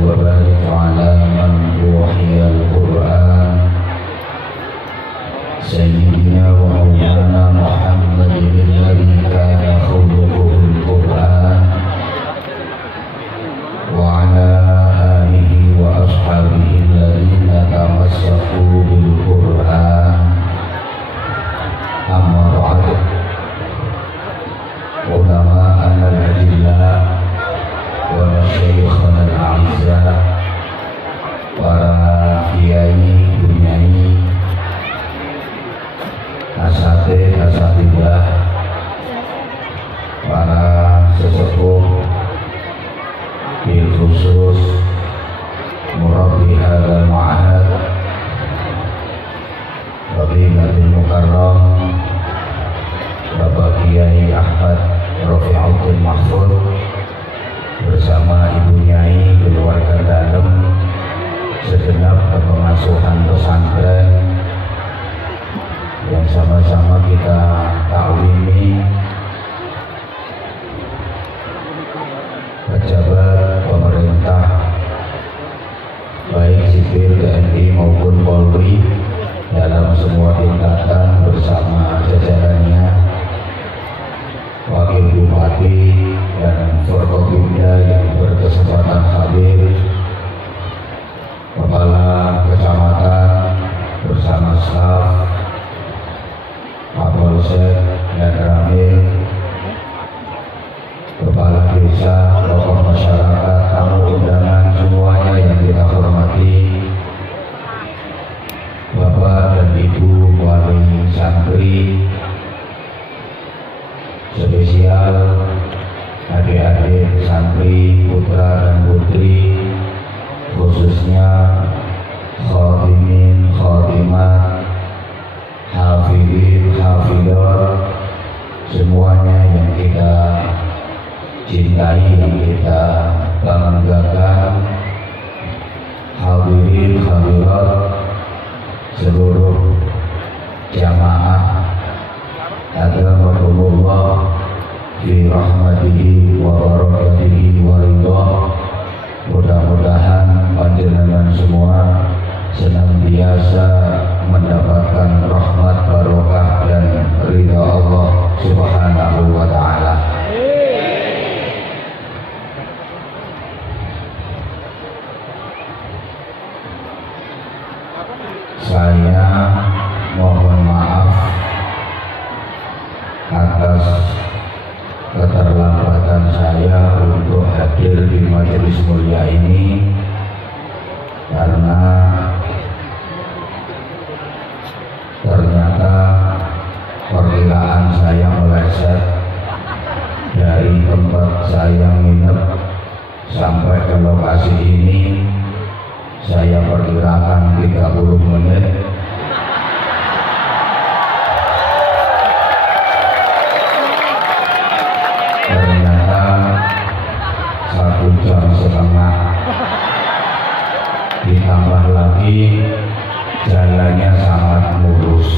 وبارك على من أوحي القرآن سيدنا ومولانا محمد الذي كان خلقه القرآن وعلى آله وأصحابه الذين تمسكوا بالقرآن. أما بعد، علماءنا الأجلاء ومشايخنا الأعزاء, para kiai, bunyai, asatidz, asatidzah, para sesepuh, bil khusus murabbi hadzal ma'had, Fadilatul Mukarram Bapak Kiai Ahmad Rafi'uddin Mahfud bersama Ibu Nyai, keluarga dalam, segenap pengasuhan pesantren yang sama-sama kita takwimi, pejabat pemerintah baik sipil, TNI maupun Polri dalam semua tingkatan bersama jajarannya, Wakil Bupati dan Forkopimda yang berkesempatan hadir, Kepala Kecamatan bersama staf, Kapolsek dan Ramil, Kepala Desa, tokoh masyarakat, tamu undangan semuanya yang kita hormati, Bapak dan Ibu wali santri, spesial adik-adik santri, putra dan putri, khususnya khadimin, khadimat, hafidin, hafidat, semuanya yang kita cintai, yang kita banggakan, hadirin, hadirat, seluruh jamaah agamakumullah fi rahmatihi wa barakatihi wa ridha. Mudah-mudahan panjenengan semua senantiasa mendapatkan rahmat, barokah dan ridha Allah Subhanahu wa ta'ala. Saya mohon maaf atas keterlambatan saya untuk hadir di majelis mulia ini, karena ternyata perkiraan saya meleset dari tempat saya nginep sampai ke lokasi ini. Saya perkirakan 30 menit. Ternyata 1 jam setengah. Ditambah lagi jalannya sangat mulus.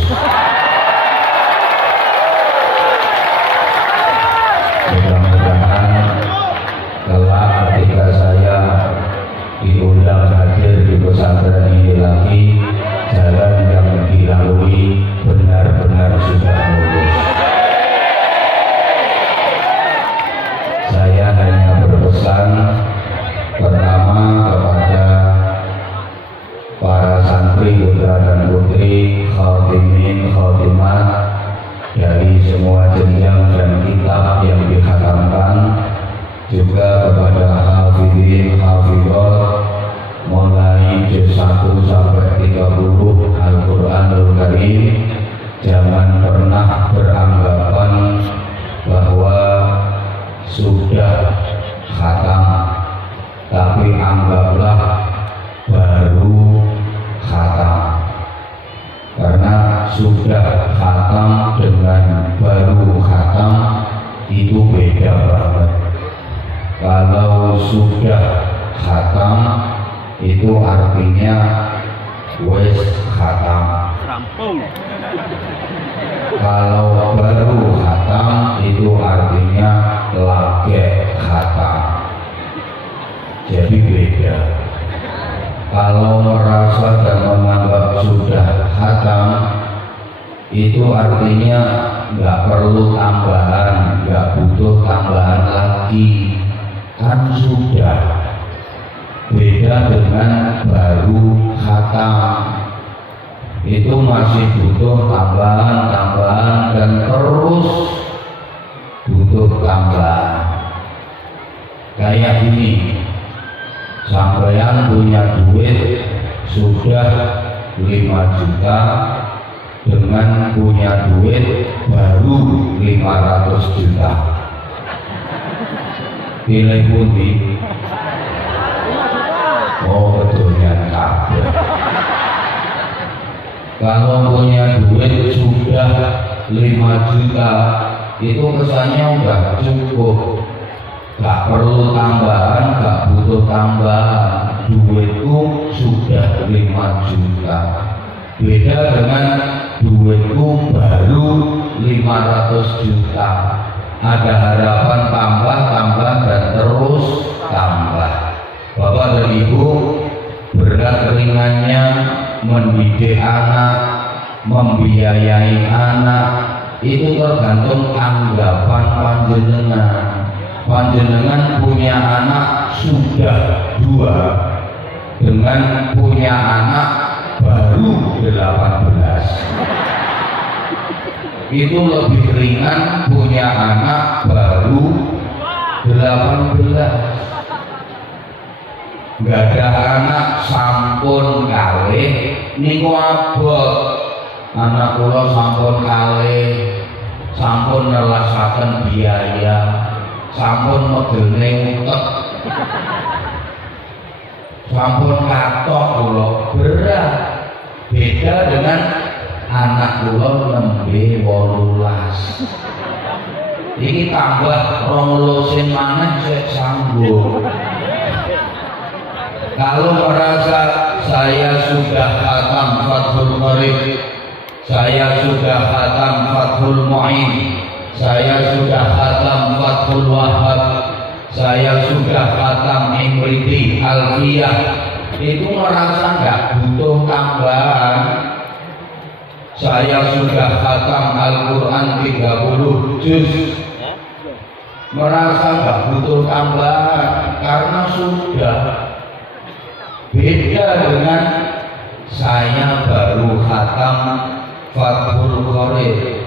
Mudah-mudahan kelak ketika saya diundang hadir di pesantren ini lagi, jalan yang dilalui benar-benar sudah mulus. Saya hanya berpesan pertama kepada para santri, putra dan putri, khadimin, khadimat dari semua jenjang dan kitab yang dikhatamkan, juga kepada hafidin, hafidat mulai juz 1 sampai 30 Al-Quranul Karim. Jangan pernah beranggapan bahwa sudah khatam, tapi anggaplah baru khatam, karena sudah khatam dengan baru khatam itu beda banget. Kalau sudah khatam itu artinya wes khatam. Kalau baru khatam itu artinya lagi khatam. Jadi beda. Kalau merasa dan menganggap sudah khatam, itu artinya nggak perlu tambahan, nggak butuh tambahan lagi, kan sudah. Beda dengan baru khatam, itu masih butuh tambahan dan terus butuh tambahan. Kayak gini, sampeyan punya duit sudah 5 juta dengan punya duit baru 500 juta. Pilih pundi? Oh, betulnya kabeh. Kalau punya duit sudah 5 juta, itu kesannya udah cukup, gak perlu tambahan, gak butuh tambahan. Duitku sudah 5 juta. Beda dengan duitku baru 500 juta. Ada harapan tambah dan terus tambah. Bapak dan Ibu, berat ringannya mendidik anak, membiayai anak, itu tergantung anggapan panjenengan. Panjenengan punya anak sudah 2, dengan punya anak baru 18. Itu lebih ringan punya anak baru 18. Gak ada anak sampun kalih niku abot. Anak kula sampun kalih, sampun nelasaken biaya, sampun modelne utek, sampun katok kula berat. Beda dengan anak kula nembe 18. Iki tambah 2 lusin maneh sik sanggup. Kalau merasa saya sudah khatam Fathul Qorib, saya sudah khatam Fathul Mu'in, saya sudah khatam Fathul Wahhab, saya sudah khatam Imriti Alfiyah, itu merasa nggak butuh tambahan. Saya sudah khatam Al-Quran 30 juz, merasa nggak butuh tambahan karena sudah. Beda dengan saya baru khatam Fathul Qorib,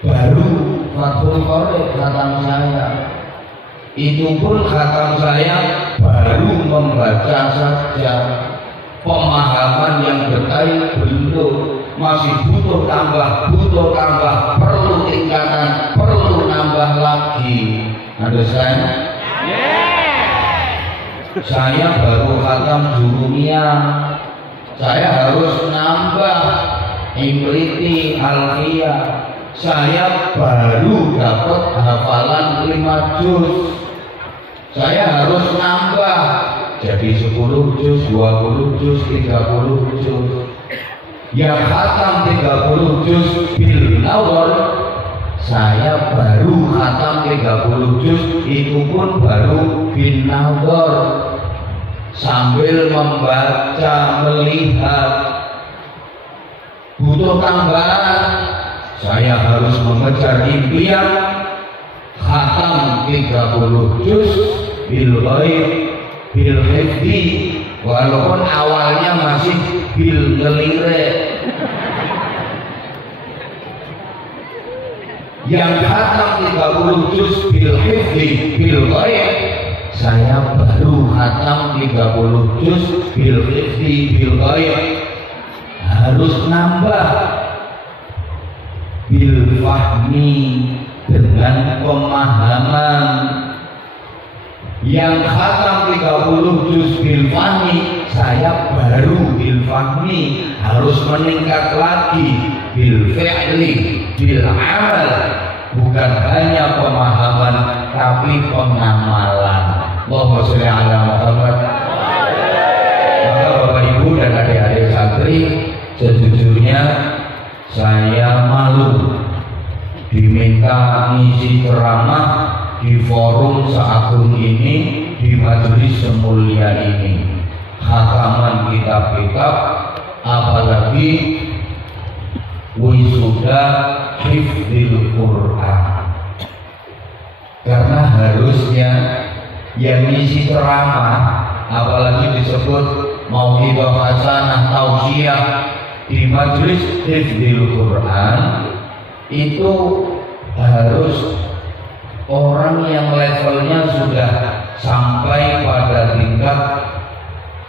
baru Fathul Qorib khatam saya. Itu pun khatam saya baru membaca saja, pemahaman yang detail belum, masih butuh tambah, perlu tingkatan, perlu nambah lagi. Understand? Saya baru khatam Jurumiyah, saya harus nambah Imriti Alfiyah. Saya baru dapat hafalan 5 juz, saya harus nambah jadi 10 juz, 20 juz, 30 juz. Yang khatam 30 juz bil nawar, saya baru khatam 30 juz, itu pun baru bin nazar, sambil membaca, melihat. Butuh tambahan, saya harus mengejar impian khatam 30 juz bil ghaib, bil hifdi, walaupun awalnya masih bil ngelirek. Yang khatam 30 juz bil hifdi bil ghaib, saya baru khatam 30 juz bil hifdi bil ghaib, harus nambah bil fahmi, dengan pemahaman. Yang khatam 30 juz bil fahmi, saya baru bil fahmi, harus meningkat lagi bil fi'li, bil amal. Bukan hanya pemahaman tapi pengamalan. Allahumma sholli ala Muhammad. Maka Bapak Ibu dan adik-adik santri, sejujurnya saya malu diminta ngisi ceramah di forum seagung ini, di majelis semulia ini, khataman kitab-kitab, apalagi wisuda hifdzil Quran. Karena harusnya yang ngisi ceramah, apalagi disebut mau'idhah hasanah tausiah di majelis hifdzil Quran, itu harus orang yang levelnya sudah sampai pada tingkat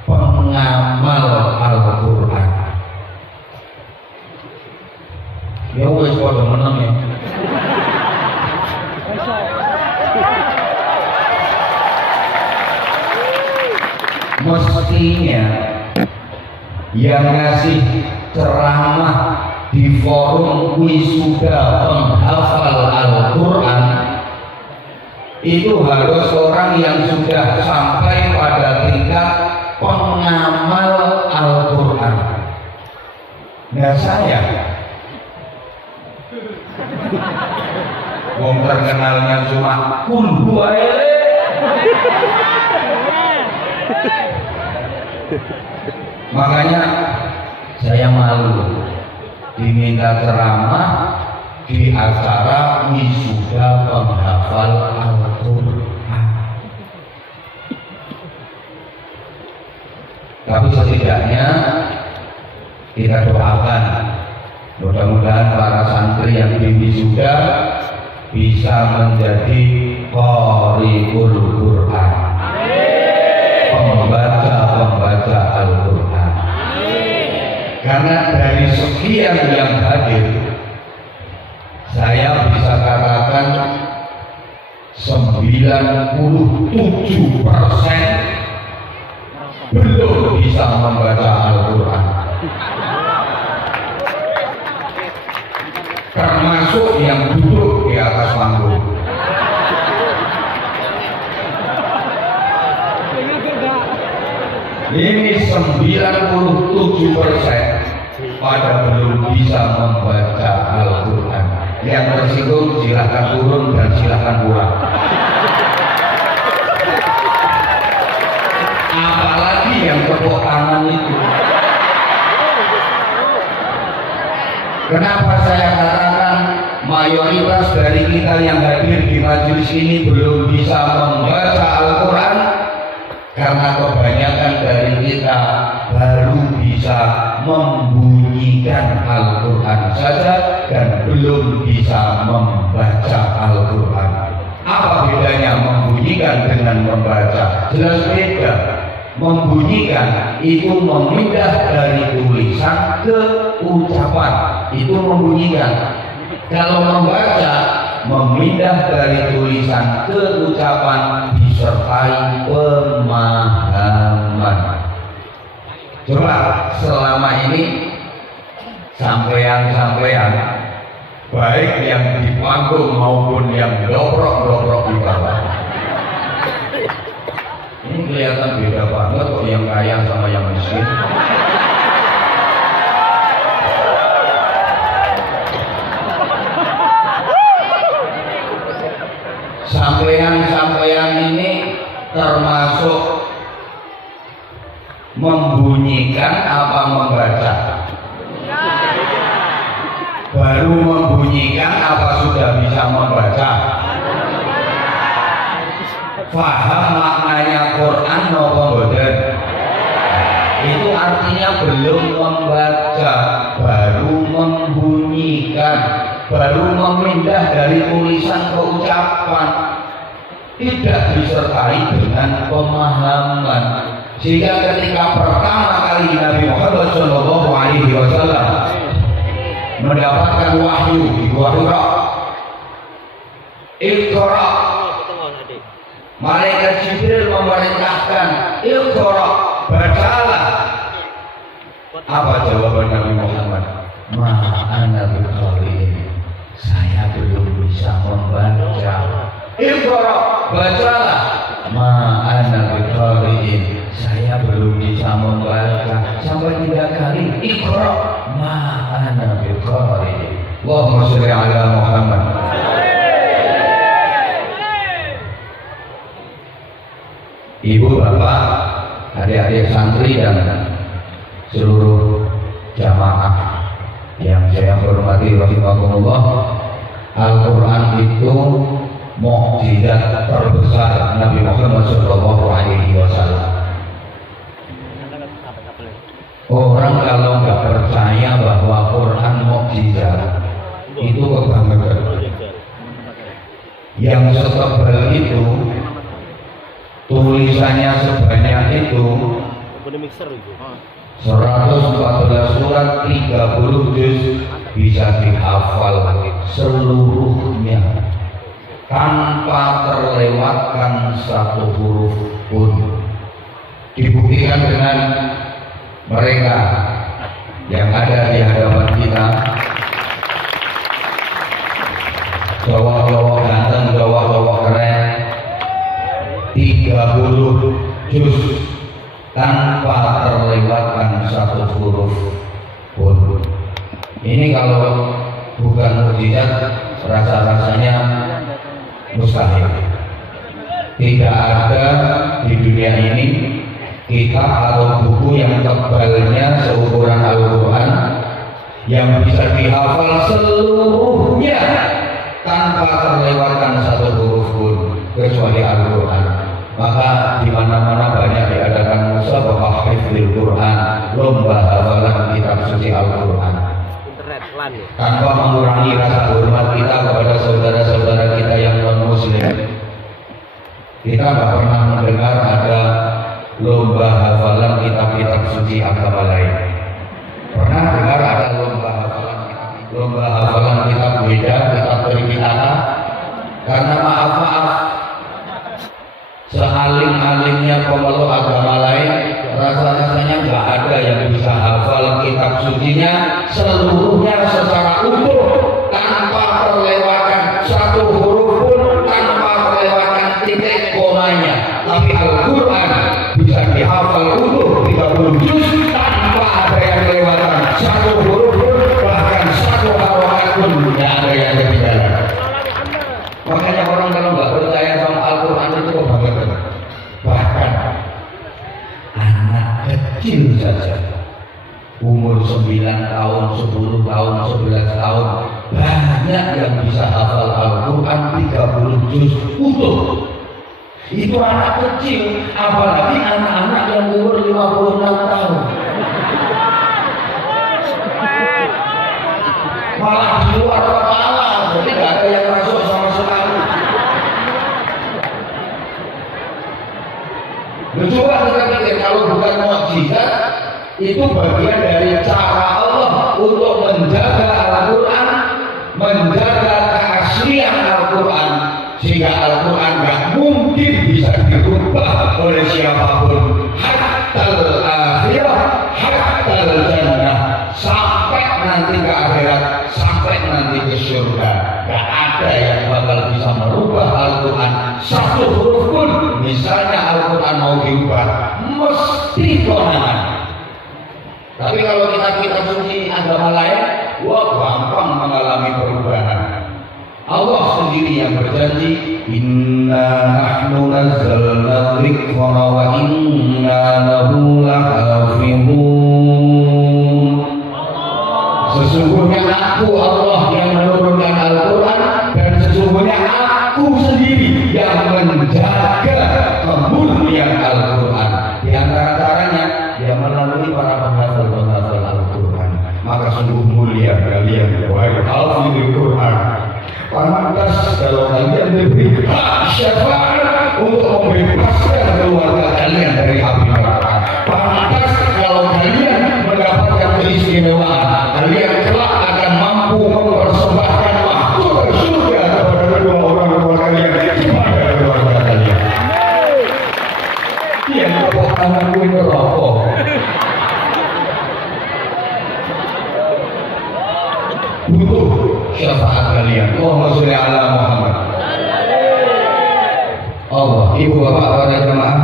pengamal Al-Quran. Ya wis padha meneng ya. Mestinya yang ngasih ceramah di forum wisuda penghafal Al-Quran itu harus orang yang sudah sampai pada tingkat pengamal Al-Quran. Nah saya wong terkenalnya cuma kulhu ae. Makanya saya malu diminta ceramah di acara wisuda penghafal Al-Quran. Tapi setidaknya kita doakan mudah-mudahan para santri yang di wisuda bisa menjadi qari'ul Quran, pembaca Al-Quran. Karena dari sekian yang hadir, saya bisa katakan 97% belum bisa membaca Al-Quran, termasuk yang duduk di atas panggung. Ini 97% pada belum bisa membaca Al-Quran. Yang tersinggung silahkan turun dan silahkan pulang. Apalagi yang tepuk tangan itu. Kenapa saya katakan mayoritas dari kita yang hadir di majelis ini belum bisa membaca Al-Quran? Karena kebanyakan dari kita baru bisa membunyikan Al-Quran saja dan belum bisa membaca Al-Quran. Apa bedanya membunyikan dengan membaca? Jelas beda. Membunyikan itu memindah dari tulisan ke ucapan, itu membunyikan. Kalau membaca, memindah dari tulisan ke ucapan disertai pemahaman. Coba selama ini sampean-sampean, baik yang di panggung maupun yang dobrok-dobrok di bawah, ini kelihatan beda banget kok yang kaya sama yang miskin. Sampean ini termasuk membunyikan apa membaca? Baru membunyikan apa sudah bisa membaca? Faham maknanya Quran maupun boten? Itu artinya belum membaca, baru membunyikan, baru memindah dari tulisan ke ucapan, tidak disertai dengan pemahaman. Sehingga ketika pertama kali Nabi Muhammad SAW mendapatkan wahyu di Gua Hira, Iqra, malaikat Jibril memerintahkan Iqra, bacalah. Apa jawaban Nabi Muhammad? Ma'ana biqari'in, saya belum bisa membaca. Iqra, bacalah. Ma'ana biqari'in, saya belum bisa membaca. Sampai 3 kali. Iqra, ma'ana biqari'in. Allahumma sholli ala Muhammad. Ibu, bapak, adik-adik santri dan seluruh jamaah yang saya hormati rahimakumullah, Al-Quran itu mukjizat terbesar Nabi Muhammad SAW. Orang kalau nggak percaya bahwa Quran mukjizat itu kebangetan. Yang setebal itu, tulisannya sebanyak itu, 114 surat, 30 juz, bisa dihafal seluruhnya tanpa terlewatkan satu huruf pun. Dibuktikan dengan mereka yang ada di hadapan kita, cowok-cowok ganteng, cowok-cowok keren, 30 juz tanpa terlewatkan satu huruf pun. Ini kalau bukan mukjizat, rasa-rasanya mustahil. Tidak ada di dunia ini kitab atau buku yang tebalnya seukuran Al-Quran yang bisa dihafal seluruhnya tanpa terlewatkan satu huruf pun kecuali Al-Quran. Maka di mana-mana banyak diadakan musabaqah hifdzil Quran, lomba hafalan kitab suci Al-Quran. Tanpa mengurangi rasa hormat kita kepada saudara-saudara kita yang non-muslim. Kita nggak pernah mendengar ada lomba hafalan kitab-kitab suci agama lain. Pernah dengar ada lomba hafalan kitab beda, kitab Tripitaka? Karena maaf, sealim-alimnya pemeluk agama lain, rasa-rasanya nggak ada yang bisa hafal kitab sucinya seluruhnya secara utuh tanpa terlewatkan satu huruf pun, tanpa terlewatkan titik komanya. Tapi Al-Quran bisa dihafal utuh 30 juz tanpa ada yang kelewatan satu huruf pun, bahkan satu harokat pun tidak ada yang ketinggalan. Makanya orang kalau nggak percaya sama Al-Quran itu kebangetan. Bahkan anak kecil saja, umur 9 tahun, 10 tahun, 11 tahun, banyak yang bisa hafal Al-Quran 30 juz utuh. Itu anak kecil, apalagi anak-anak yang umur 56 tahun. Malah di luar kepala, jadi nggak ada yang masuk sama sekali. Coba kita pikir, kalau bukan mukjizat, itu bagian dari cara Allah untuk menjaga Al-Quran, menjaga keaslian Al-Quran, sehingga Al-Quran gak mungkin bisa dirubah oleh siapapun. Hatta akhirah, hatta jannah, sampai nanti ke akhirat, sampai nanti ke surga, gak ada yang bakal bisa merubah Al-Quran satu huruf pun. Misalnya Al-Quran mau diubah, mesti konangan. Tapi kalau kitab-kitab suci agama lain, wah gampang mengalami perubahan. Allah sendiri yang berjanji, inna nahnu nazzalna dzikra wa inna lahu lahafizun. Sesungguhnya aku Allah yang menurunkan Al-Quran, dan sesungguhnya aku sendiri yang menjaga kemuliaan Al-Quran. Di antara caranya, dia melalui para penghafal Al-Quran. Maka sungguh mulia kalian wahai hafizul Quran. Pantas kalau kalian diberi hak syafaat untuk membebaskan keluarga kalian dari api neraka. Pantas kalau kalian mendapatkan keistimewaan, kalian kelak akan mampu mempersembahkan mahkota surga kepada kedua orang tua kalian. Kepada keluarga kalian. Yang tepuk tanganku ini rokok. Butuh syafaat kalian. Allahumma sholli ala Muhammad. Allah, ibu bapak para jemaah,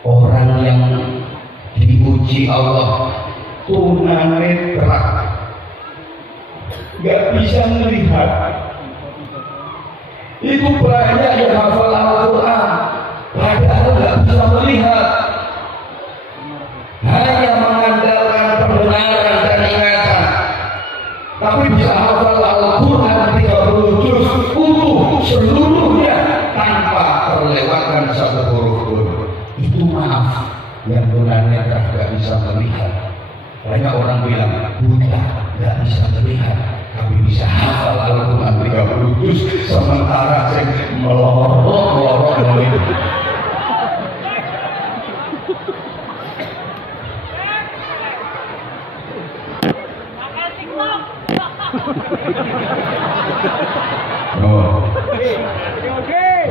orang yang dipuji Allah tunanetra, gak bisa melihat, Itu banyak yang hafal Al-Quran padahal nggak bisa melihat, hanya mengandalkan pendengaran dan ingatan, tapi bisa hafal Al-Quran 30 juz utuh seluruhnya tanpa terlewatkan satu huruf pun. Itu maaf yang tunanetra nggak bisa melihat. Banyak orang bilang buta nggak bisa melihat tapi bisa hafal Al-Quran 30 juz, sementara saya melorot itu.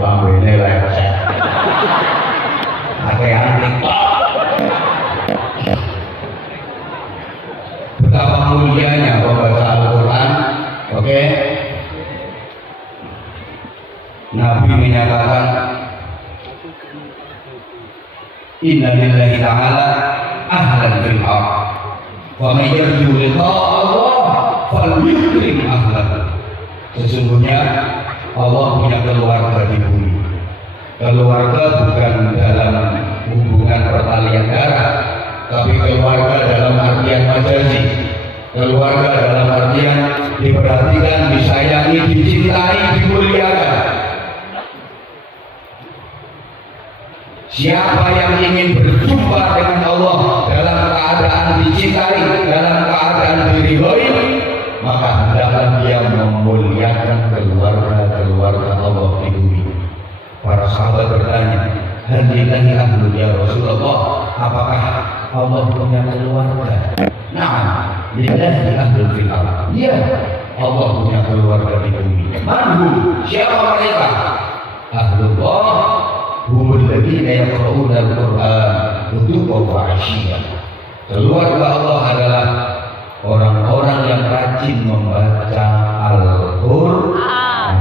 Lambe ini lecet. Pakaian TikTok. Betapa mulianya membaca Al-Quran. Oke. Nabi menyatakan, Inna lillahi ta'ala ahlan fil ardh, wa man yarju liqa'a Allah falyukrim ahlan. Sesungguhnya Allah punya keluarga di bumi. Keluarga bukan dalam hubungan pertalian darah, tapi keluarga dalam artian majazi. Keluarga dalam artian diperhatikan, disayangi, dicintai, dimuliakan. Siapa yang ingin berjumpa dengan Allah dalam keadaan dicintai, dalam keadaan diridhoi, maka hendaklah dia memuliakan keluarga Allah di bumi. Para sahabat bertanya, hal lillahi ahlun ya Rasulullah, apakah Allah punya keluarga? Nah, lillahi ahlun fil ardh. Iya, Allah punya keluarga di bumi. Manhum, siapa mereka? Ahlullah humul ladzina yaqra'una al-Qur'an ghuduwan wa 'ashiyyan. Keluarga Allah adalah orang-orang yang rajin membaca Al-Quran.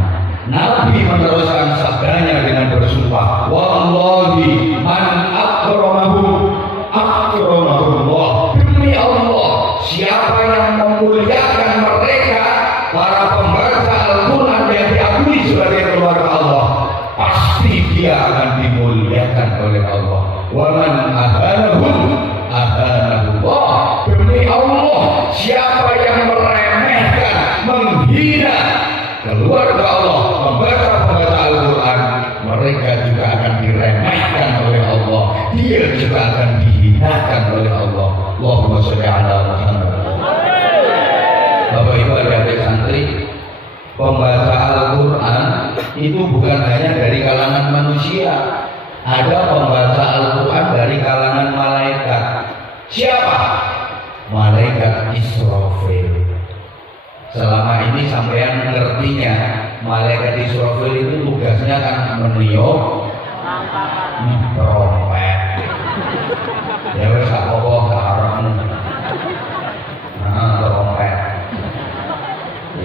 Nabi meneruskan sabdanya dengan bersumpah, wallahi man akramahum akramahullah. Demi Allah, siapa yang memuliakan mereka, para pembaca Al-Quran yang diakui sebagai keluarga Allah, pasti dia akan dimuliakan oleh Allah. Wa man ahanahum ahanahullah. Demi Allah, siapa yang meremehkan, menghina keluarga Allah, pembaca Al-Quran, mereka juga akan diremehkan oleh Allah. Dia juga akan dihinakan oleh Allah. Allahumma sholli ala Muhammad. Bapak Ibu adik-adik santri, pembaca Al-Quran itu bukan hanya dari kalangan manusia. Ada pembaca Al-Quran dari kalangan malaikat. Siapa? Malaikat Israfil. Selama ini sampean ngertinya, malaikat Israfil itu tugasnya kan meniup trompet. Ya wes apa-apa karang. Nah, trompet.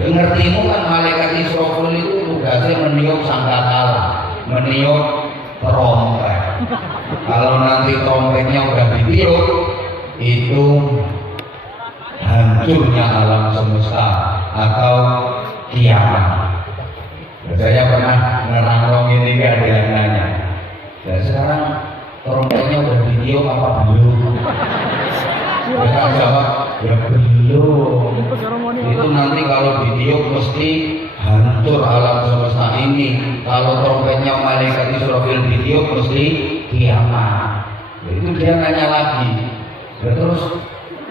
Ya ngertimu kan malaikat Israfil itu tugasnya meniup sangkakala, meniup trompet. Kalau nanti trompetnya udah ditiup, itu hancurnya alam semesta atau kiamat. Saya pernah ngerangkong ini ada yang nanya, dan sekarang trompetnya udah ditiup apa belum? Mereka jawab, ya belum. Itu nanti kalau ditiup mesti hancur alam semesta ini. Kalau trompetnya malaikat Israfil ditiup mesti kiamat. Itu dia nanya lagi. Terus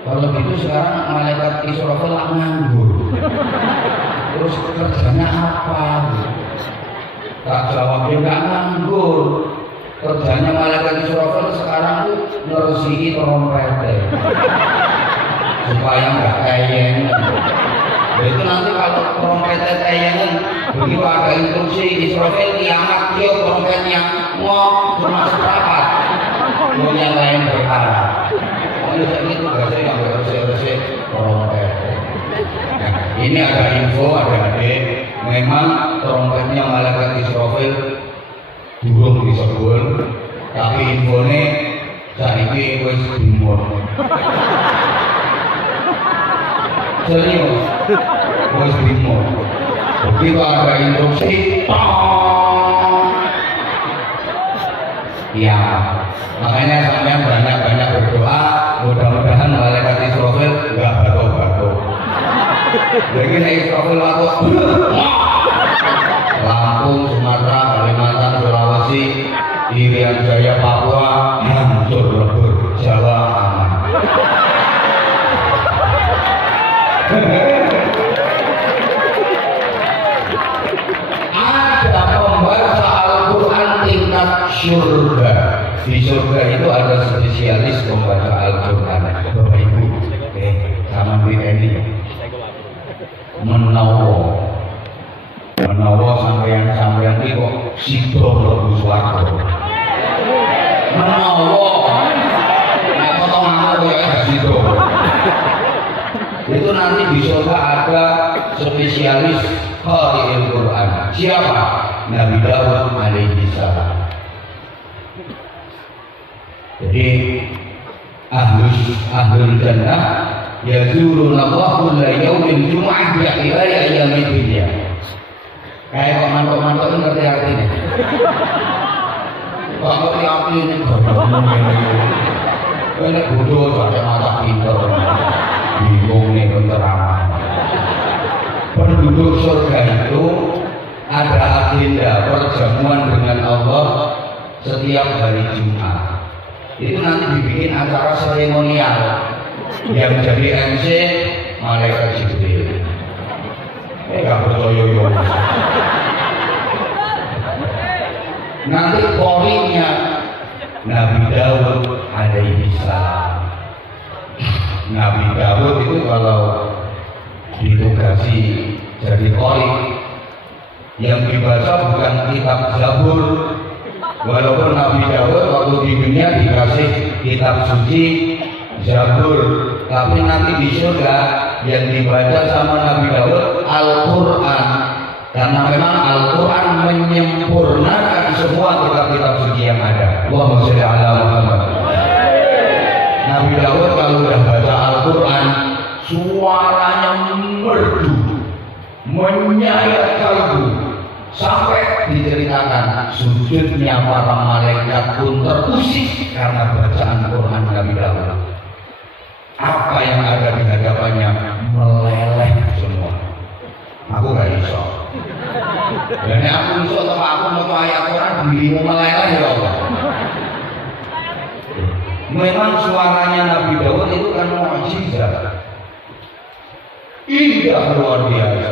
kalau gitu sekarang malaikat Israfil nganggur. Terus kerjanya apa? Tak jawab, dia nggak nganggur. Kerjanya malaikat Israfil sekarang tuh ngersihi trompet supaya nggak kayen. Itu nanti kalau trompetnya kayenan, begitu ada instruksi Israfil kiamat, tiup trompetnya ngok cuma seperempat. Yang lain berkara. Ini tugasnya yang bersih-bersih trompet. Nah, ini ada info, ada adik, memang trompetnya malaikat Israfil durung disebut, tapi infonya saiki wis dimur. Serius, wis dimur. Begitu ada instruksi, ya, makanya sampean banyak-banyak berdoa, mudah-mudahan malaikat Israfil nggak batuk-batuk. Jadi nek Israfil batuk, Lampung, Sumatera, Kalimantan, Sulawesi, Irian Jaya, Papua, hancur lebur, Jawa aman. Ada pembaca Al-Quran tingkat surga. Di surga itu ada spesialis pembaca Al-Quran. Bapak Ibu, sama ini menawa sampeyan iki kok sida mlebu swarga. Menawa nek potongan ya sida. Itu nanti di surga ada spesialis qari'il Quran. Siapa? Nabi Dawud alaihi salam. Jadi ahlul jannah yazuruna Allah kulla yaumin jum'ah ya ila yaumid dunya. Kayak kok mantuk-mantuk itu ngerti artinya. Kok ngerti arti ini ini bodoh ada mata pintar bingung nih penceramah. Penduduk surga itu ada agenda perjamuan dengan Allah setiap hari Jumat. Itu nanti dibikin acara seremonial yang jadi MC malaikat Jibril. Gak percaya yo. Nanti qori'nya Nabi Dawud alaihi salam. Nabi Dawud itu kalau ditugasi jadi qori' yang dibaca bukan kitab Zabur. Walaupun Nabi Dawud waktu di dunia dikasih kitab suci Zabur, tapi nanti di surga yang dibaca sama Nabi Dawud Al-Quran, karena memang Al-Quran menyempurnakan semua kitab-kitab suci yang ada. Allahumma sholli ala Muhammad. Nabi Dawud kalau udah baca Al-Quran suaranya merdu, menyayat kalbu, sampai diceritakan sujudnya para malaikat pun terusik karena bacaan Quran Nabi Dawud. Apa yang ada di hadapannya meleleh semua. Aku gak iso. Dan aku iso sama aku mau ayat Quran dirimu meleleh ya Allah. Memang suaranya Nabi Dawud itu kan mukjizat. Indah luar biasa.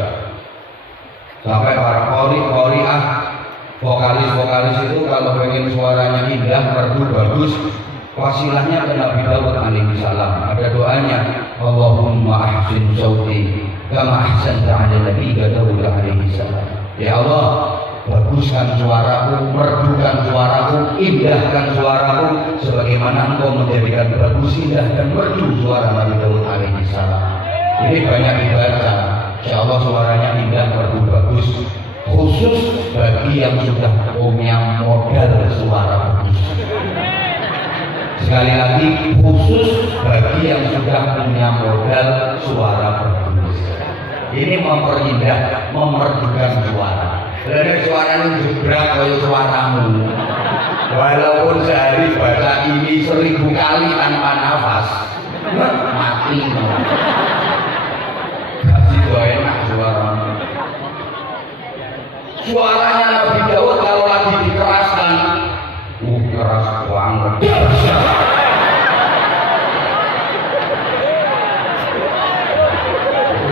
Sampai para qori'ah, vokalis itu kalau pengen suaranya indah, merdu, bagus, wasilahnya ke Nabi Dawud alaihi salam. Ada doanya, Allahumma ahsin sauti kama ahsanta 'ala nabiyyika Dawud alaihi salam. Ya Allah, baguskan suaraku, merdukan suaraku, indahkan suaraku sebagaimana Engkau menjadikan bagus, indah dan merdu suara Nabi Dawud alaihi salam. Ini banyak dibaca. Insya Allah suaranya indah, merdu, bagus. Khusus bagi yang sudah punya modal suara bagus. Sekali lagi, khusus bagi yang sudah punya modal suara bagus. Ini memperindah, memerdukan suara. Dan suara ini jebrak kayak suaramu. Walaupun sehari baca ini 1000 kali tanpa nafas, mati. Enak suaranya. Suaranya Nabi Dawud kalau lagi dikeraskan, keras banget.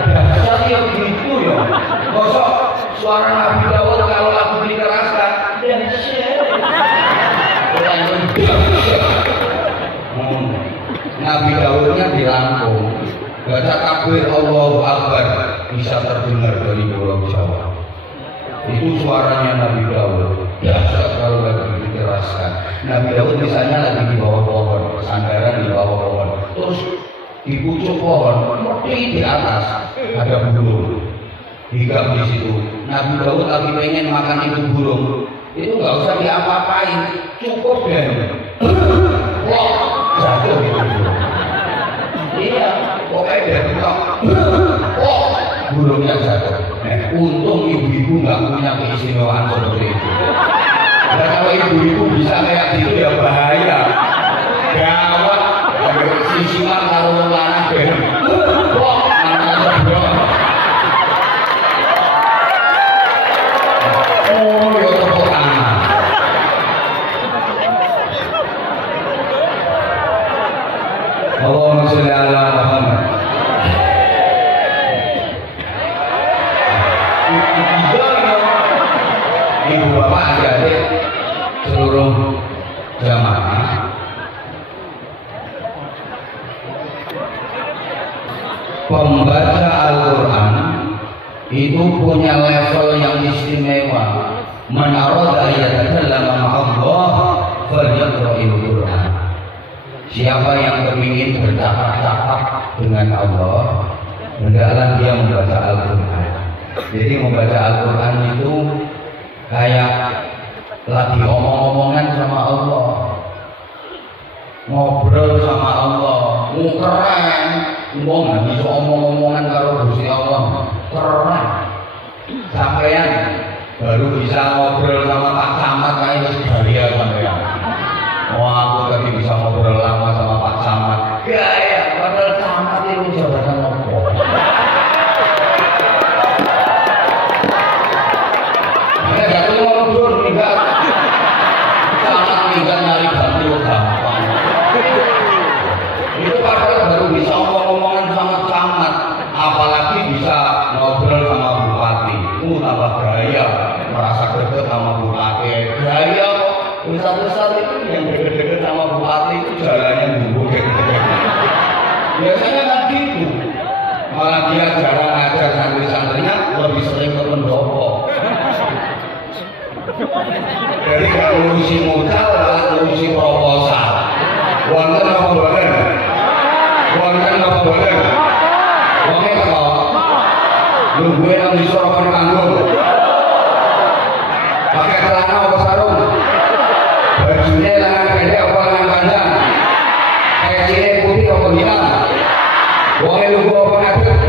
Dahsyat ya begitu ya. Kosok suara Nabi Dawud kalau lagi dikeraskan, Nabi Dawudnya di Lampung. Baca takbir Allahu Akbar bisa terdengar dari Pulau Jawa. Itu suaranya Nabi Dawud. Dahsyat kalau lagi dikeraskan. Nabi Dawud misalnya lagi di bawah pohon, sandaran di bawah pohon. Terus di pucuk pohon, di atas ada burung. Hingga di situ. Nabi Dawud lagi pengen makan itu burung. Itu nggak usah diapa-apain, cukup deh. Wah, jatuh itu burung. Iya. Pokoknya dia bilang, oh, burungnya jatuh. Untung ibu bisa kayak gitu ya bahaya. Gawat, sisiman karo wong lanang ben. Kok anak bro. Oh, yo tepuk tangan. Allahumma sholli ala Muhammad. Ibu bapak adik-adik seluruh jamaah pembaca Al-Quran itu punya level yang istimewa. Man arada ayatallama ma'allah falyaqra'il Quran. Siapa yang beringin bercakap-cakap dengan Allah, hendaklah dia membaca Al-Quran. Jadi membaca Al-Quran itu kayak lagi omong-omongan sama Allah, ngobrol sama Allah. Keren, wong nggak bisa omong-omongan kalau Gusti Allah. Keren, sampean baru bisa ngobrol sama Pak Camat kayak Australia sampean. Wah, aku tadi bisa ngobrol lama sama Pak Camat. Gaya, padahal Camat itu jabatan apa? Nyari bantu gampang. Itu padahal baru bisa omong-omongan sama camat, apalagi bisa ngobrol sama bupati. Tambah gaya, merasa deket sama bupati. Gaya, besar-besar itu yang deket-deket sama bupati itu jalannya dulu. Biasanya kan gitu. Malah dia jarang ajar santri-santrinya, lebih sering ke pendopo. Jadi kalau ngurusi modal, ngurusi proposal. Wonten apa boten? Wonten apa boten? Wonge kok. Nungguin nang isor apa kanggo? Pakai celana apa sarung? Bajunya lengan pendek apa lengan panjang? Kecilnya putih apa hitam? Wonge lugu apa ngadeg?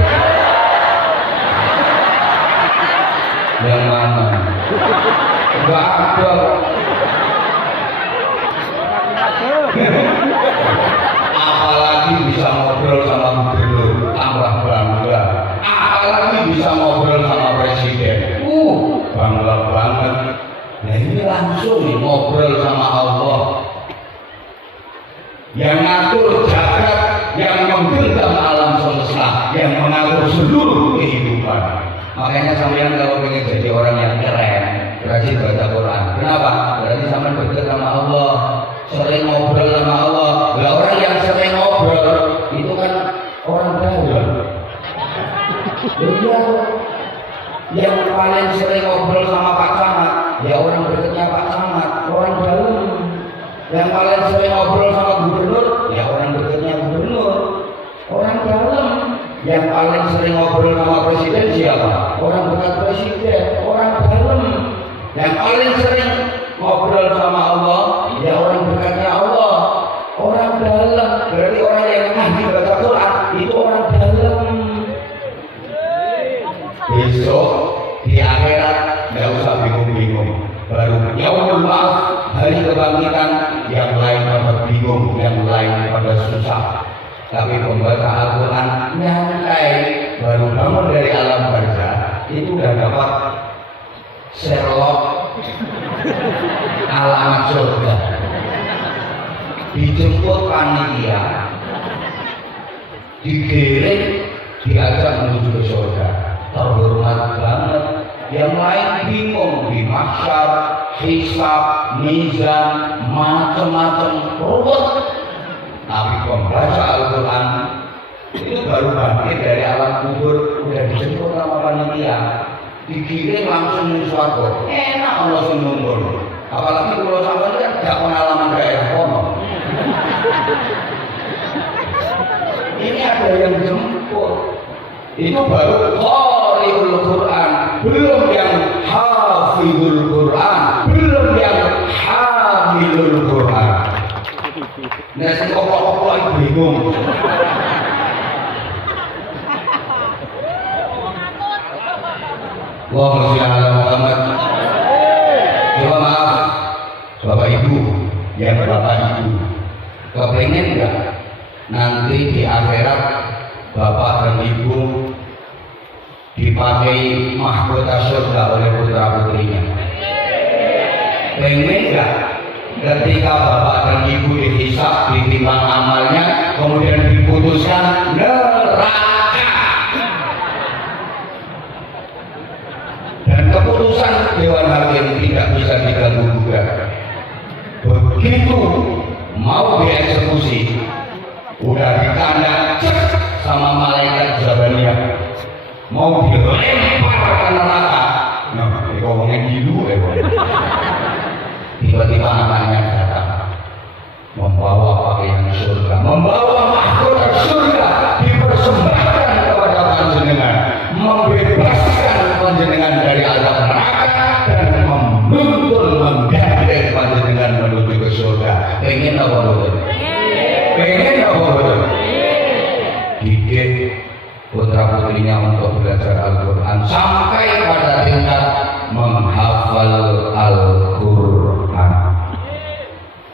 Yang mana? Enggak ada. Apalagi bisa ngobrol sama gubernur, tambah bangga. Apalagi bisa ngobrol sama presiden, bangga banget. Nah ini langsung nih ngobrol sama Allah yang ngatur jagat, yang menggenggam alam semesta, yang mengatur seluruh kehidupan. Makanya sampean kalau ingin jadi orang yang keren, rajin baca Quran. Kenapa? Berarti sampean dekat sama Allah, sering ngobrol sama Allah. Lah orang yang sering ngobrol itu kan orang dalam. Dia yang paling sering ngobrol sama Pak Camat, ya orang dekatnya Pak Camat, orang dalam. Yang paling sering ngobrol sama gubernur, ya orang dekatnya gubernur, orang dalam. Yang paling sering ngobrol sama presiden siapa? Orang dekat presiden, orang dalam. Yang paling sering ngobrol sama Allah, ya orang dekatnya Allah, orang dalam. Berarti orang yang ahli baca Quran itu orang dalam. Besok di akhirat nggak usah bingung-bingung. Baru yaumul ba'ats, hari kebangkitan, yang lain pada bingung, yang lain pada susah. Tapi pembaca Al-Quran nyantai, baru bangun dari alam barzakh itu udah dapat Sherlock alamat surga. Dijemput panitia, digiring, diajak menuju ke surga. Terhormat banget. Yang lain bingung di mahsyar, hisab, mizan, macam-macam ruwet. Tapi pembaca Al-Quran itu baru bangkit dari alam kubur, udah dijemput sama panitia, digiring langsung di swarga. Enak Allah senunggun. Apalagi kalau sampai kan gak pengalaman daerah kono. Ini ada yang jemput. Itu baru qari'ul Quran, belum yang hafizul Quran, belum yang hamilul Quran. Nah, si koplo-koplo bingung. Allahumma sholli ala Muhammad. Coba maaf, Bapak Ibu Ibu, yang Bapak Ibu, kepengen nggak nanti di akhirat Bapak dan Ibu dipakai mahkota surga oleh putra putrinya? Pengen nggak ketika Bapak dan Ibu dihisab, ditimbang amalnya, kemudian diputuskan neraka? Dan keputusan Dewan Hakim tidak bisa diganggu gugat. Begitu mau dieksekusi, udah ditanda cek sama malaikat Jabaniyah, mau dilempar ke neraka. Nah, ngomongnya dulu tiba-tiba anaknya datang membawa pakaian surga, membawa mahkota surga, dipersembahkan kepada panjenengan, membebaskan panjenengan dari azab neraka dan menuntun menggandeng panjenengan menuju ke surga. Pengen apa betul? Pengen apa betul? Didik putra putrinya untuk belajar Al-Quran sampai pada tingkat menghafal Al-Quran.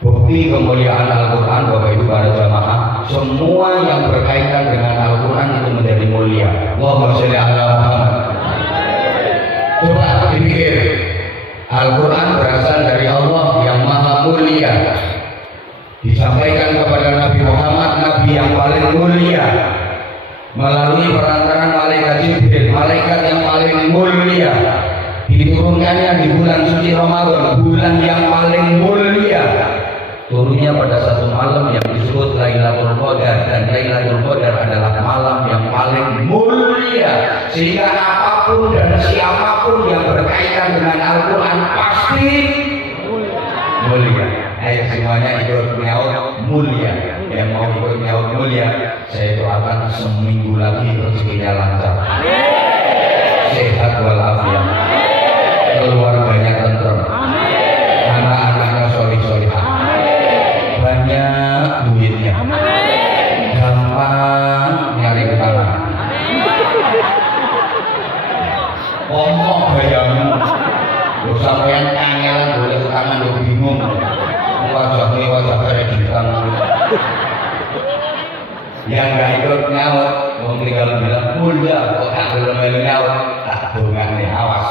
Bukti kemuliaan Al-Quran, Bapak Ibu para jamaah, semua yang berkaitan dengan Al-Quran itu menjadi mulia. Allahumma sholli ala Muhammad. Coba dipikir, Al-Quran berasal dari Allah yang maha mulia, disampaikan kepada Nabi Muhammad, Nabi yang paling mulia, melalui perantaran malaikat Jibril, malaikat yang paling mulia, diturunkannya di bulan suci Ramadan, bulan yang paling mulia, turunnya pada satu malam yang disebut Lailatul Qadar, dan Lailatul Qadar adalah malam yang paling mulia, sehingga apapun dan siapapun yang berkaitan dengan Al-Quran pasti mulia. Ayo semuanya ikut nyaut mulia. Yang mau ikut nyaut mulia, saya doakan seminggu lagi rezekinya lancar, sehat walafiat, keluarganya tentrem, anak-anaknya solih-solihah, banyak duitnya, gampang nyari ke tangan, ngomong bayangmu, lu sampean kangelan boleh ke tangan, lu bingung, wajahnya wajah kreditan. Yang gak ikut nyaut, mungkin kalau bilang mulia, kok tak belum melu nyaut, tak bunga nih, awas,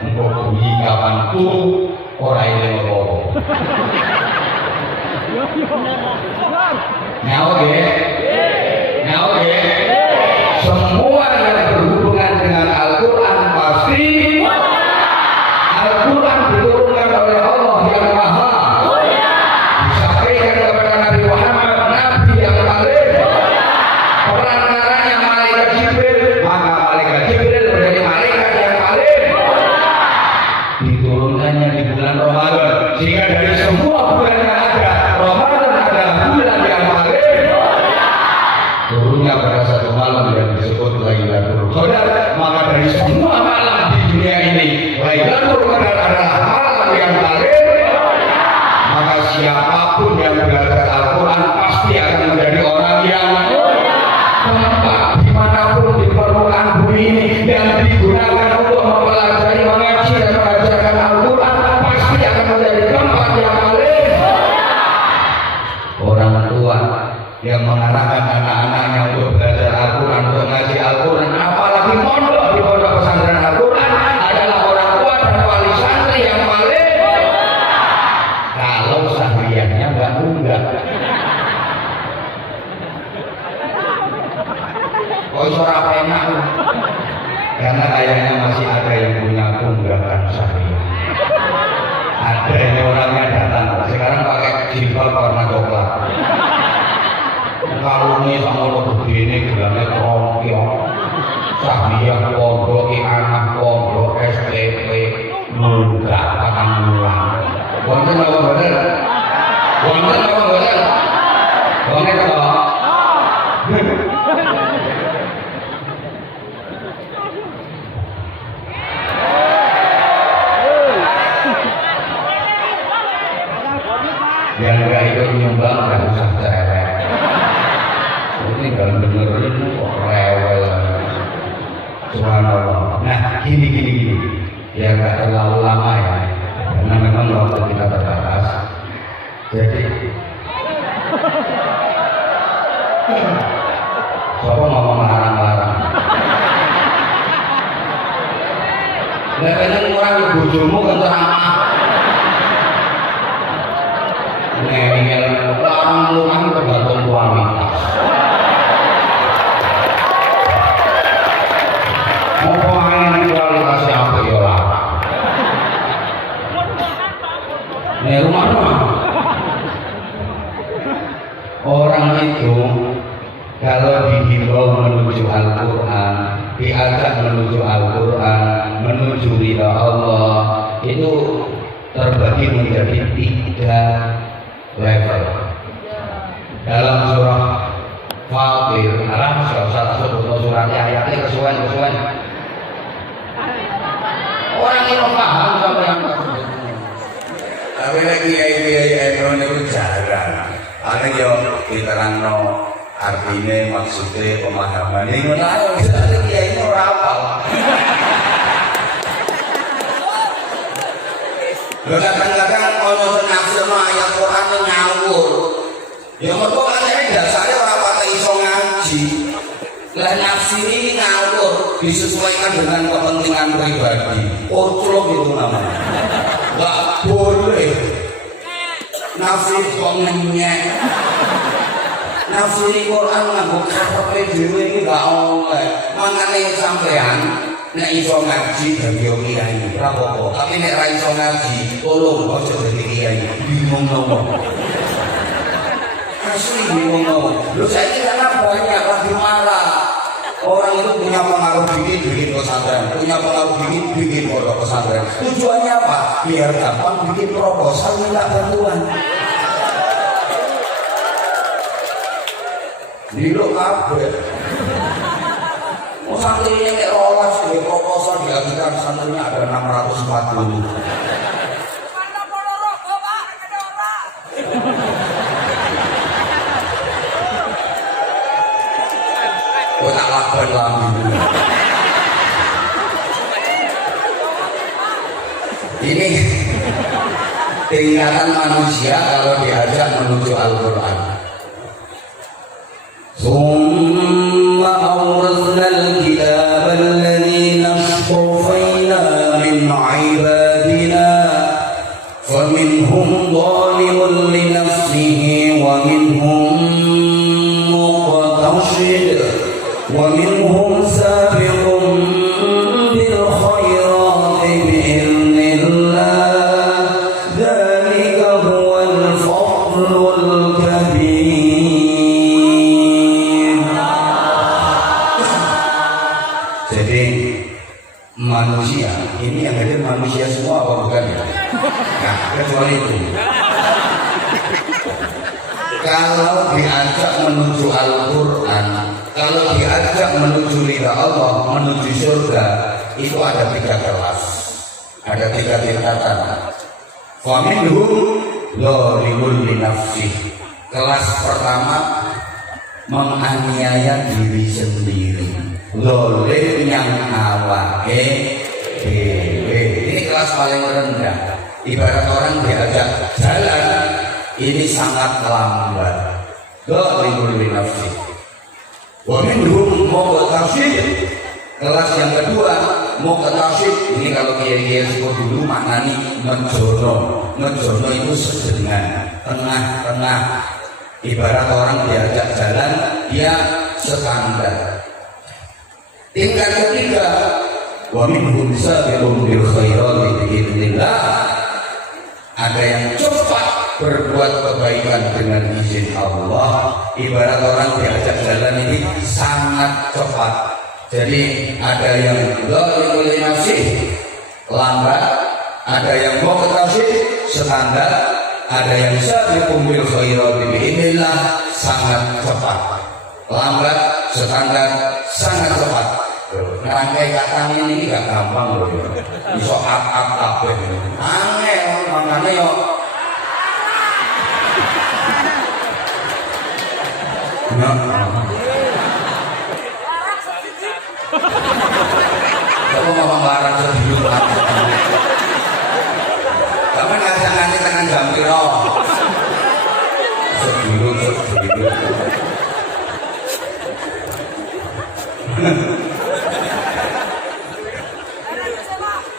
engkau bunyi kapan tuh, orang ini ngomong. Nyaut ya, nyaut ya. Semua yang berhubungan dengan Al-Quran pasti Al-Quran diturunkan oleh Allah yang Maha, disampaikan kepada Nabi Muhammad, Nabi yang paling, perantaranya malaikat Jibril, maka malaikat Jibril menjadi malaikat yang paling, diturunkannya di bulan Ramadan, sehingga dari semua bulan yang ada, Ramadan adalah bulan yang paling, turunnya pada satu malam yang disebut Lailatul Qadar. Maka dari semua malam di dunia ini, Lailatul Qadar adalah malam yang paling. Maka siapapun yang belajar Al-Quran pasti akan menjadi orang yang tempat dimanapun di permukaan bumi ini yang digunakan untuk mempelajari, mengaji dan mengajarkan Al-Quran pasti akan menjadi tempat yang paling. Orang tua yang mengarahkan anak-anaknya untuk belajar Al-Quran, untuk ngaji Al-Quran, apalagi mondok di pondok pesantren Al-Quran, adalah orang tua dan wali santri yang paling. Kalau sahriahnya nggak nunggak, kok suara penak, karena kayaknya masih ada yang punya tunggakan sahriah. Ada yang orangnya datang sekarang pakai jilbab warna coklat, kalungnya sama lo begini, gelarnya tongkio, sahriah pondok, anak pondok, STP, nunggak patang bulan. Wonten apa bener? Wonten apa bener? Wonten apa? Yang gak ikut nyumbang gak usah cerewet. Ini gak benerin kok rewel. Subhanallah. Nah gini. Ya gak terlalu lama ya, karena memang waktu kita terbatas. Jadi siapa ngomong larang-larang? Nggak pengen kurang bojomu kan ceramah. Ngengel larang luang tergantung kualitas. Mau pengen kualitasnya apa ya larang? Nih rumah-rumah orang itu kalau dihimbau menuju Al-Quran, diajak menuju Al-Quran, menuju ridha Allah, itu terbagi menjadi 3 level. Dalam surah Fatir, alam usah sebut suratnya, ayatnya kesuwen. Orang yang paham sampai yang tersebut. Tapi lagi kiai itu jarang. Ane yo diterangno artinya, maksudnya, pemahaman. Ini ngono ae kiai ora apal. Lho kadang-kadang ono sing nafsirno ayat Quran ngawur. Ya mergo kan dasare ora pati iso ngaji. Lah nafsir ini ngawur disesuaikan dengan kepentingan pribadi. Oclok itu namanya. Enggak boleh. Nafsir kok ngenyek. Nafsir Quran nganggo karepe dhewe iki gak oleh. Mangane sampean nek iso ngaji dadi kiai ora apa-apa, tapi nek ra iso ngaji tolong aja dadi kiai. Bingung nopo. Asli bingung nopo. Lho saiki karena banyak lagi marah. Orang itu punya pengaruh bikin pesantren, punya pengaruh bikin pondok pesantren. Tujuannya apa? Biar gampang bikin proposal minta bantuan. Dilo kabeh. Mau santrinya kayak rolas di proposal diajukan santrinya ada 640. Gue tak lakukan lagi. Ini tingkatan manusia kalau diajak menuju Al-Quran. Summa awrazna al-kitab alladhina istafaina min ibadina faminhum zalimun li nafsihi wa minhum muqtasid ومنهم سابق بالخيرات بإذن الله ذلك هو الفضل الكبير. Jadi manusia ini yang hadir manusia semua apa bukan ya? Nah, kecuali itu. Kalau diajak menuju Al-Quran, kalau diajak menuju ridha Allah, menuju surga, itu ada 3 kelas, ada 3 tingkatan. Faminhum dzalimun li nafsihi. Kelas pertama menganiaya diri sendiri. Zalim yang awake dhewe. Ini kelas paling rendah. Ibarat orang diajak jalan, ini sangat lambat. Dzalimun li nafsihi. Wa minhum muqtasid. Kelas yang kedua muqtasid. Ini kalau kiai-kiai sepuh dulu maknani menjono. Menjono itu sedengan, tengah-tengah. Ibarat orang diajak jalan, dia standar. Tingkat ketiga, wa minhum sabiqun bil khairati biidznillah. Ada yang cepat berbuat kebaikan dengan izin Allah. Ibarat orang diajak jalan ini sangat cepat. Jadi ada yang dzalimun li nafsihi lambat, ada yang muqtasid standar, ada yang sabiqun bil khairati biidznillah sangat cepat. Lambat, standar, sangat cepat. Rangkai kata ini gak gampang loh. Iso up kabeh. Angel makane yo kamu ngomong barang sedih kamu ngajak nanti tangan jam piro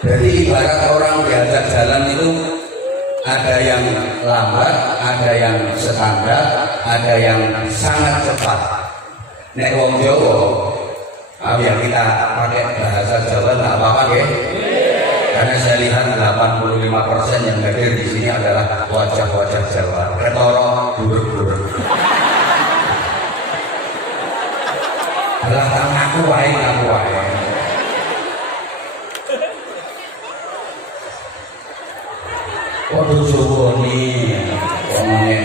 Jadi ibarat orang diajak jalan itu ada yang lambat, ada yang standar, ada yang sangat cepat. Nek wong Jawa, ya kita pakai bahasa Jawa nggak apa-apa ya. Karena saya lihat 85% yang hadir di sini adalah wajah-wajah Jawa. Ketoro buruk-buruk. Alah kang aku wae. Waduh Jawa nih, ngomongnya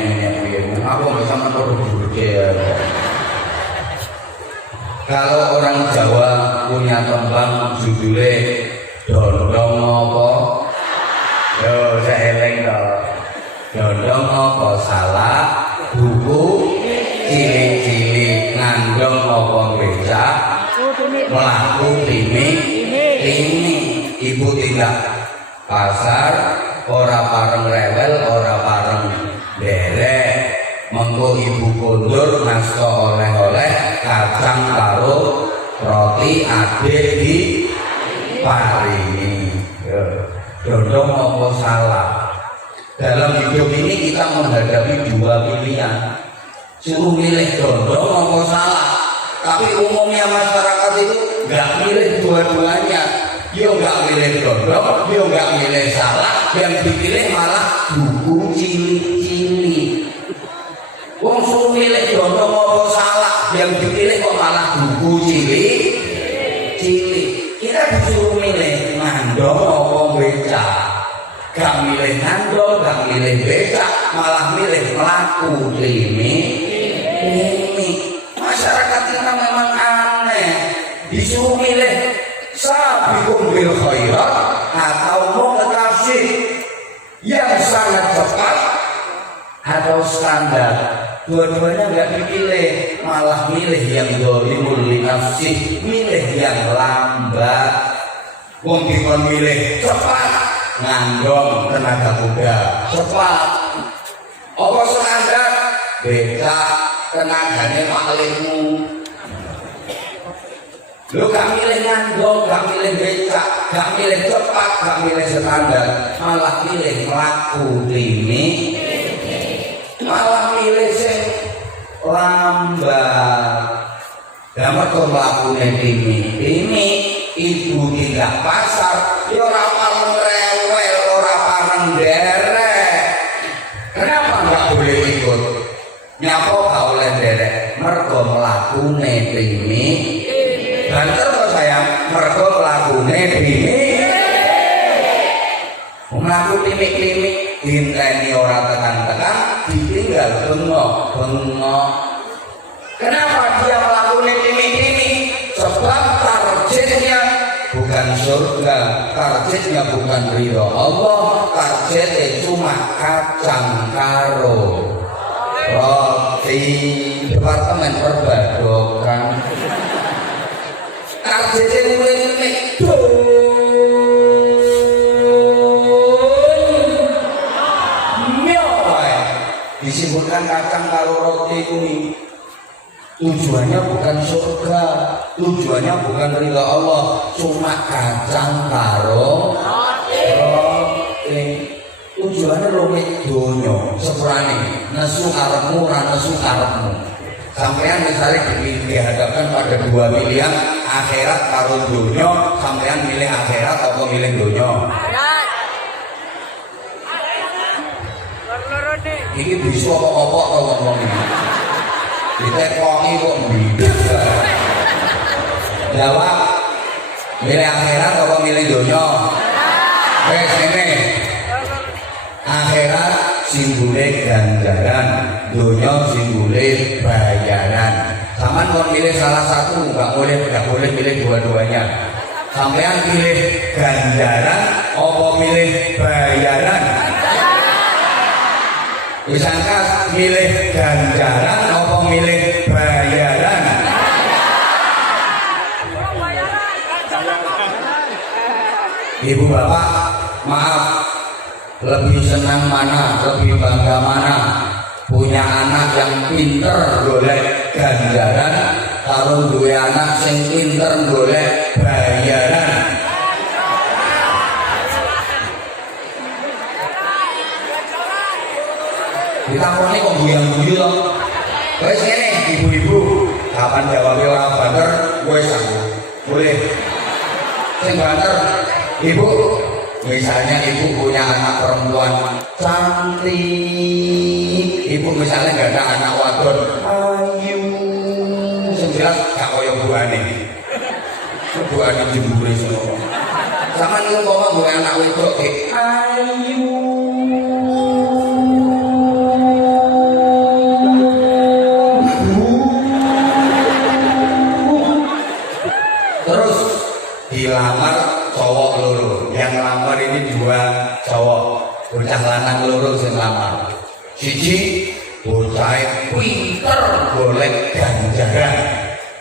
aku nggak sama buruk ya. Kalau orang Jawa punya tembang judulnya Dondong apa? Yo saya eling to. Dondong apa salah? Buku cilik-cilik ngandong apa becak? Melaku limi ibu tindak pasar ora pareng rewel ora pareng derek mengko ibu kondur ngasta oleh-oleh kacang karo roti ade di paringi. Dondong apa salah? Dalam hidup ini kita menghadapi dua pilihan. Suruh milih dondong apa salah? Tapi umumnya masyarakat itu nggak milih dua-duanya. Dia nggak milih dondong, dia nggak milih salah. Yang dipilih malah buku cilik-cilik. Wong suruh milih dondong apa salah? Yang dipilih kok malah buku cilik-cilik. Kita disuruh milih ngandong apa becak. Gak milih ngandong, gak milih becak, malah milih melaku limi. Masyarakat kita memang aneh. Disuruh milih sabiqum bil khairat atau muqtasid yang sangat cepat atau standar. Dua-duanya nggak dipilih, malah milih yang dolimul linafsih, milih yang lambat. Wong dikon milih cepat, ngandong tenaga kuda cepat. Apa standar? Beda tenaganya maklingmu. Lu gak milih ngandong, gak milih becak, gak milih cepat, gak milih standar, malah milih melaku limi. Malah milih sing lambat. Dan mereka melakukan limi ibu tindak pasar, ya ora pareng rewel, ora pareng derek. Kenapa nggak boleh ikut? Nyapa gak oleh derek? Mereka melakukan limi. Banter kok sayang, mereka melakukan limi. Melakukan limi-limi. Inteni orang tekan-tekan ditinggal bengok. Kenapa dia melakukan ini? Sebab targetnya bukan surga, targetnya bukan ridho Allah, targetnya cuma kacang karo roti. Departemen perbadokan targetnya ini disebutkan kacang kalau roti ini tujuannya bukan surga, tujuannya bukan ridha Allah, cuma kacang karo roti. Tujuannya rumit donya sepurane nesu karepmu ora nesu karepmu. Sampean misalnya dihadapkan pada dua pilihan akhirat karo donya, sampean milih akhirat atau milih donya? Ini bisa apa-apa kau ngomong ini. Ditekongi kok bidak. Jawab. Milih akhirat atau milih dunia? Sini. Akhirat simbole ganjaran, dunia simbole bayaran. Saman kau milih salah satu, nggak boleh milih dua-duanya. Sampean pilih ganjaran, apa milih bayaran? Disangka milih ganjaran apa milih bayaran? Ibu bapak, maaf, lebih senang mana, lebih bangga mana? punya anak yang pinter golek ganjaran kalau duwe anak sing pinter golek bayaran. Ditakoni kok guyu-guyu to. Wes ngene ibu-ibu, kapan jawabnya ora banter wes aku. Boleh. Sing banter ibu, misalnya ibu punya anak perempuan cantik, ibu misalnya gak ada anak wadon ayu, sembilan gak kaya buane jembure semua sama nih ngomong gue anak wedok ayu terus dilamar cowok loro, yang lamar ini dua cowok, bocah lanang loro sing lamar. Siji bocah pinter golek ganjaran,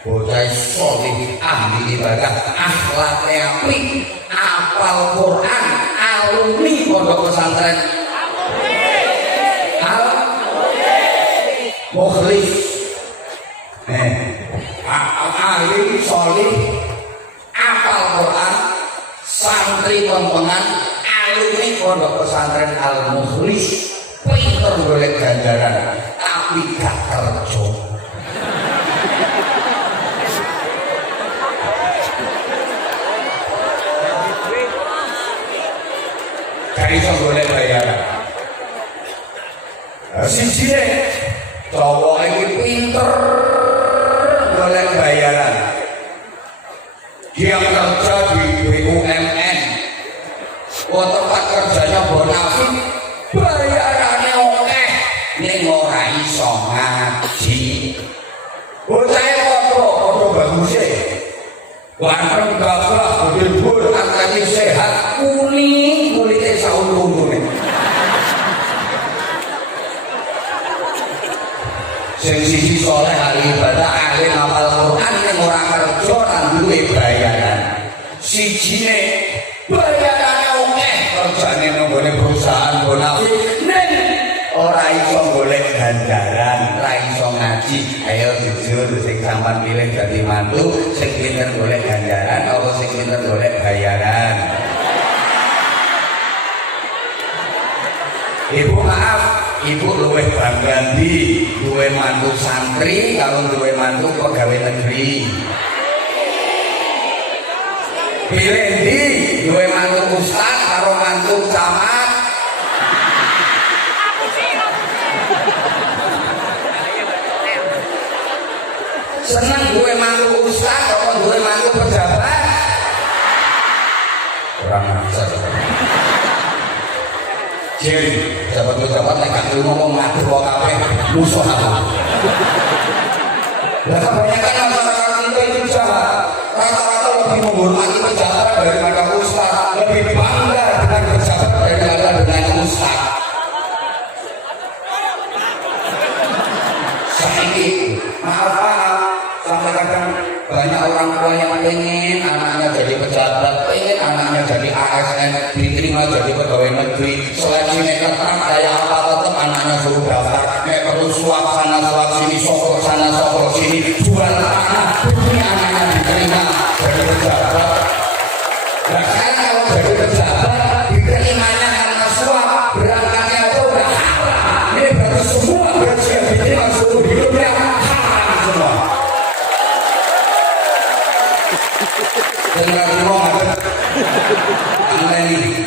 bocah saleh ahli ibadah, akhlaknya apik, hafal Quran, alumni pondok pesantren mukhlis, ahli saleh, hafal Quran, santri pempengan, alumni pondok pesantren al-mukhlis, pinter golek ganjaran tapi gak kerja. Gak iso golek bayaran. Siji cowok iki pinter golek bayaran. Dia kerja di BUMN, tempat kerjanya bonafit, bayarannya oke, ning ora iso ngaji. Bocahe foto bagusnya, ganteng gagah, bul angkane sehat, kuning kulitnya sauntu-untune. Sing siji soleh ahli ibadah, ahli hafal Quran, ning ora kerja lan duwe bayaran. Sijine bayarannya oke, kerjane nang gone perusahaan bonafit, ning ora iso golek ganjaran, ora iso ngaji. Ayo jujur, sing sampean pilih dadi mantu, sing pinter golek ganjaran apa sing pinter golek bayaran? Ibu maaf, ibu luwih bangga ndi duwe mantu santri karo duwe mantu pegawai negeri? Pilih ndi duwe mantu ustaz karo mantu camat? Seneng duwe mantu ustaz apa duwe mantu pejabat? Kurang ajar. Jadi, pejabat-pejabat nek gak ngomong ngatur kok kabeh musuh aku. Lah kebanyakan masyarakat kita itu jahat. Rata-rata lebih menghormati pejabat daripada ustaz, lebih bangga dengan pejabat daripada dengan ustaz. Saiki, maaf, sampai kadang banyak orang tua yang pengen anaknya jadi pejabat, pengen anaknya jadi ASN, diterima jadi pegawai negeri. Seleksi ketat kayak apa tetap anaknya suruh daftar. Nek perlu suap sana suap sini, sokor sana sokor sini, jual tanah demi anaknya diterima jadi pejabat. Nah sekarang kalau jadi pejabat diterimanya karena suap, berangkatnya aja udah haram. Ini berarti semua gaji yang diterima seluruh hidupnya haram semua. Dengar ngomong ada aneh ini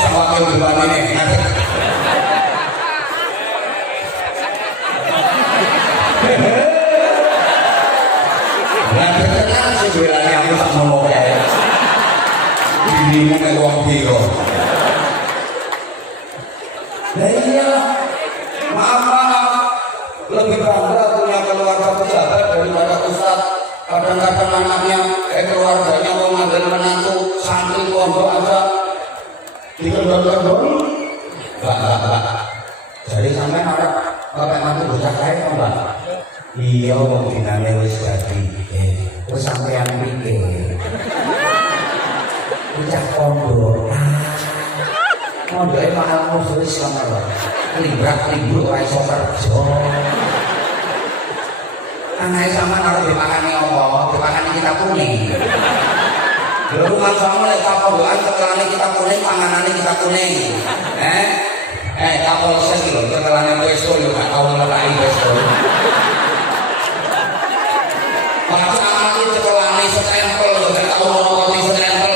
sama kau depan ini ada nanti tenang sebenarnya aku tak ngomong ya ini mau uang biro. Nah iya maaf lebih bangga punya keluarga pejabat daripada ustaz. Kadang-kadang anaknya keluarganya mau ngambil menantu santri pondok aja dikendor-kendor. Mbak. Jadi sampai harap bapak mantu bocah kaya kok mbak? Iya wong dinane wis dadi. Wis sampean pikir. Bocah pondok. mondoknya mahal musulis sama lo librak-libruk kayak iso kerja anaknya sama harus dimakani apa? Dimakani kita kuning lalu rumah sama lagi kapal doang setelahnya kita kuning, panganannya kita kuning kapal saya gitu, setelahnya pesto juga gak tau ngelakai pesto maka amati setelahnya setempel gak tau ngelakai setempel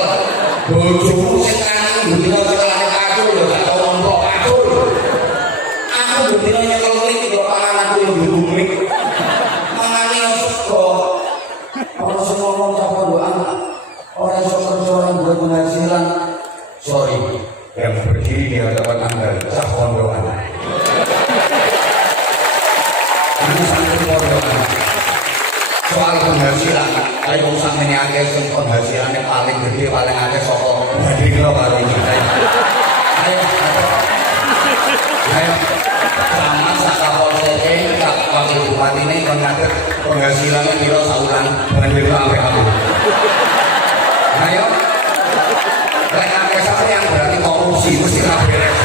bojomu setelahnya begini setelahnya kacul gak tau ngelakai kacul aku begini nyekel klik di pangananku yang berumik mangani yang sego kalau semua ngomong kapal doang orang yang kerja orang buat penghasilan sorry yang berdiri di hadapan anda cah kondokan ini sampai kondokan soal penghasilan ayo sampai ini akeh penghasilannya paling gede paling akeh soko banding lo kali ini ayo sama sakapol sete kak wakil bupati ini mengatur penghasilannya kira saulan banding lo sampai aku ayo siapa yang berarti korupsi mesti beres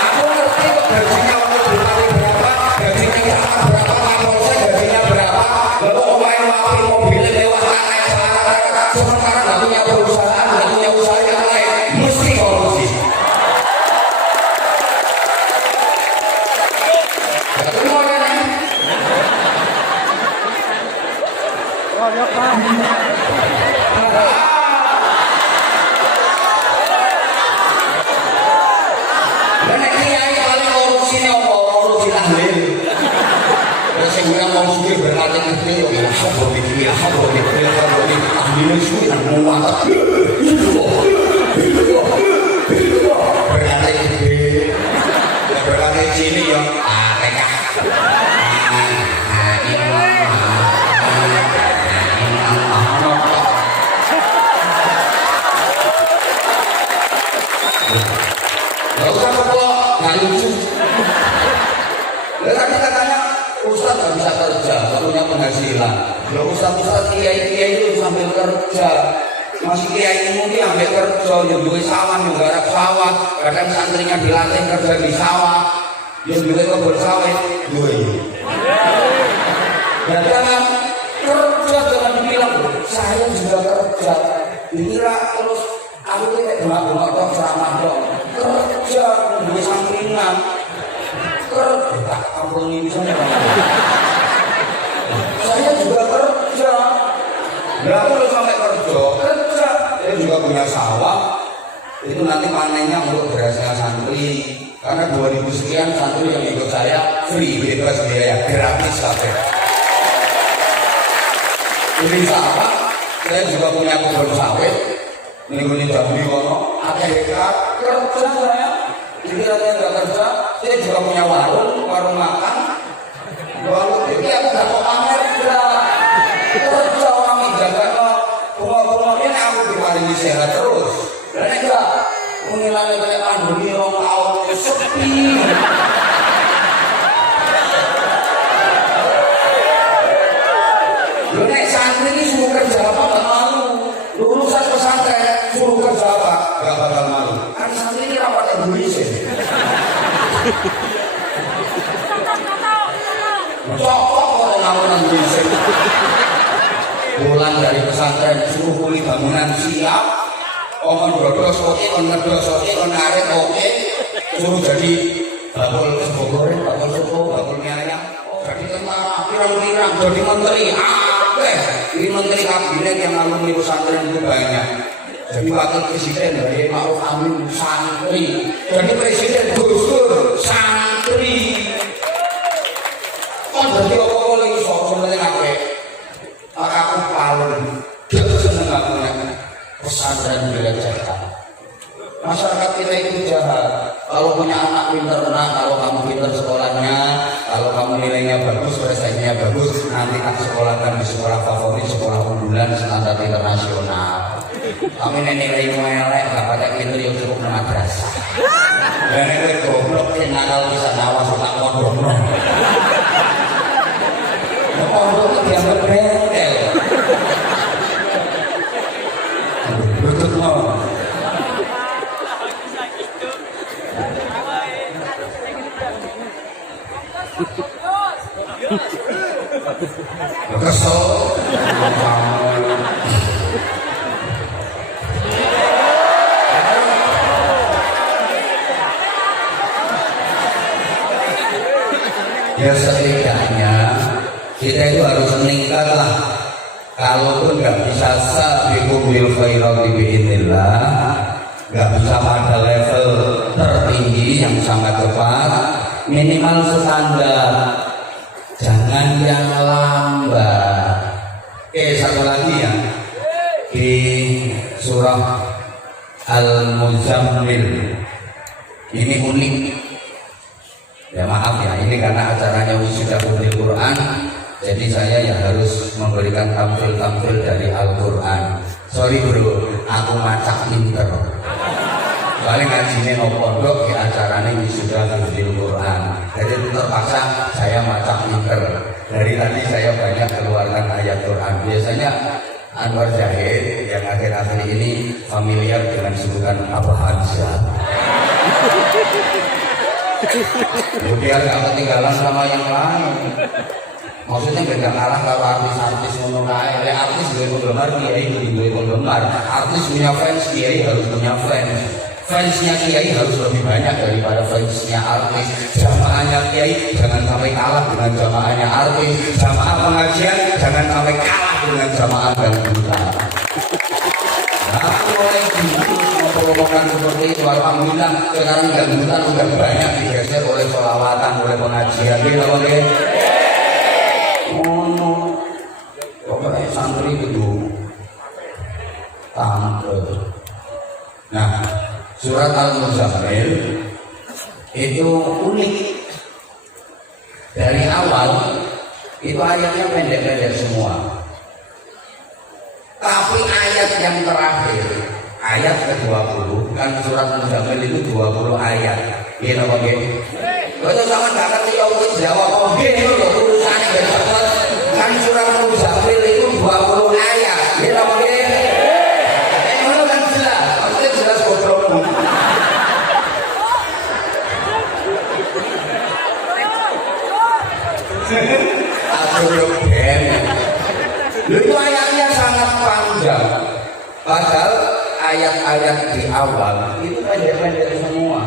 aku ngerti kok gajinya waktu bupati berapa gajinya sama berapa kapolsek gajinya berapa lalu main mobilnya mewah naik sementara gak punya perusahaan gak punya usaha yang lain mesti korupsi gak terima kan berarti itu ya sabot dikira ahlinya itu yang muat berarti sini ya mereka gak usah kepelok gak lucu tadi katanya Ustaz gak bisa kerja, gak punya penghasilan. Ya Ustaz kiai itu sambil kerja. Masih kiai mungkin ambil kerja, yang duit sawah, yang garap sawah. Kadang santrinya dilatih kerja di sawah. Yang duit kebun sawit, ya jangan kerja, jangan dibilang saya juga kerja. Dikira terus aku kayak bunga-bunga dong, ceramah dong. Kerja, duit sampingan. Kerja, ampun ini saya juga kerja. Nggak perlu sampai kerja, saya juga punya sawah. Itu nanti panennya untuk berasnya santri. Karena 2000 sekian santri yang ikut saya free, bebas biaya, gratis sampai. Ini sawah, saya juga punya kebun sawit. Ini Jambi kono, ada hektar kerja saya. Jadi saya nggak kerja, saya juga punya warung makan. Warung itu aku nggak mau pamer kerja orang menjaga bunga-bunga ini aku diparingi sehat terus. Dan enggak menilai kayak pandemi orang tahun sepi. Lu nek santri ini suruh kerja apa nggak malu? Lulusan pesantren suruh kerja apa nggak bakal malu? Kan santri ini rapat Indonesia. Cokok orang bangunan Indonesia. Pulang dari pesantren suruh kuli bangunan siap. Omong brodos oke, on ngedos oke, on ngaret oke. Suruh jadi bakul sego goreng, bakul soto, bakul mie ayam. Jadi tentara, pirang-pirang, jadi menteri. Ini menteri kabinet yang alumni pesantren itu banyak. Jadi wakil presiden dari Ma'ruf Amin santri. Jadi presiden Gus Dur santri. Jadi apa-apa lagi sebenarnya apa? Aku paling seneng aku pesantren belajar. Masyarakat kita itu jahat. Kalau punya anak pintar, kalau kamu pintar sekolahnya, kalau kamu nilainya bagus, prestasinya bagus, nanti akan sekolahkan di sekolah favorit, sekolah unggulan, standar internasional. Kami nilai elek, gak pakai pintar yang cukup madrasah. Dan itu goblok, nakal bisa nawas, tak mondok. Mondok itu dianggap bengkel. Betul no. Kesel. Ya setidaknya kita itu harus meningkat lah. Kalaupun nggak bisa sabiqu bil khairati biidznillah, nggak bisa pada level tertinggi yang sangat cepat, minimal standar. Jangan yang lambat. Satu lagi ya, di surah Al-Muzammil ini unik. Ya maaf ya, ini karena acaranya wisuda Putri Quran, jadi saya ya harus memberikan tampil-tampil dari Al-Quran. Sorry bro, aku macak pinter. Soalnya ngajinya no pondok ya acaranya wisuda Putri Quran. Jadi terpaksa saya macak pinter. Dari tadi saya banyak keluarkan ayat Quran. Biasanya Anwar Zahid yang akhir-akhir ini familiar dengan sebutan Abu Hamzah. Biar gak ketinggalan sama yang lain. Maksudnya gak kalah kalau artis-artis ngono kae. Artis duwe penggemar, kiai duwe penggemar. Artis punya fans, kiai harus punya fans. Fansnya kiai harus lebih banyak daripada fansnya artis. Jamaahnya kiai jangan sampai kalah dengan jamaahnya artis. Jamaah pengajian jangan sampai kalah dengan jamaah dangdutan. Nah, mulai dulu mempromokan seperti itu, alhamdulillah sekarang dangdutan udah banyak digeser oleh sholawatan, oleh pengajian. Gitu loh, ya. Pokoknya santri itu tampil. Nah, surat Al-Muzammil itu unik. Dari awal itu ayatnya pendek-pendek semua. Tapi ayat yang terakhir, ayat ke-20, kan surat Al-Muzammil itu 20 ayat. Iya apa nggih? Kalau sama gak ngerti ya wis jawab apa nggih lho tulisane gak cepet. Kan surat Al-Muzammil itu 20 ayat. Iya apa nggih? Ngono kan jelas, maksudnya jelas goblokmu. Aku ben. Itu ayatnya sangat panjang. Padahal ayat-ayat di awal itu pendek-pendek semua.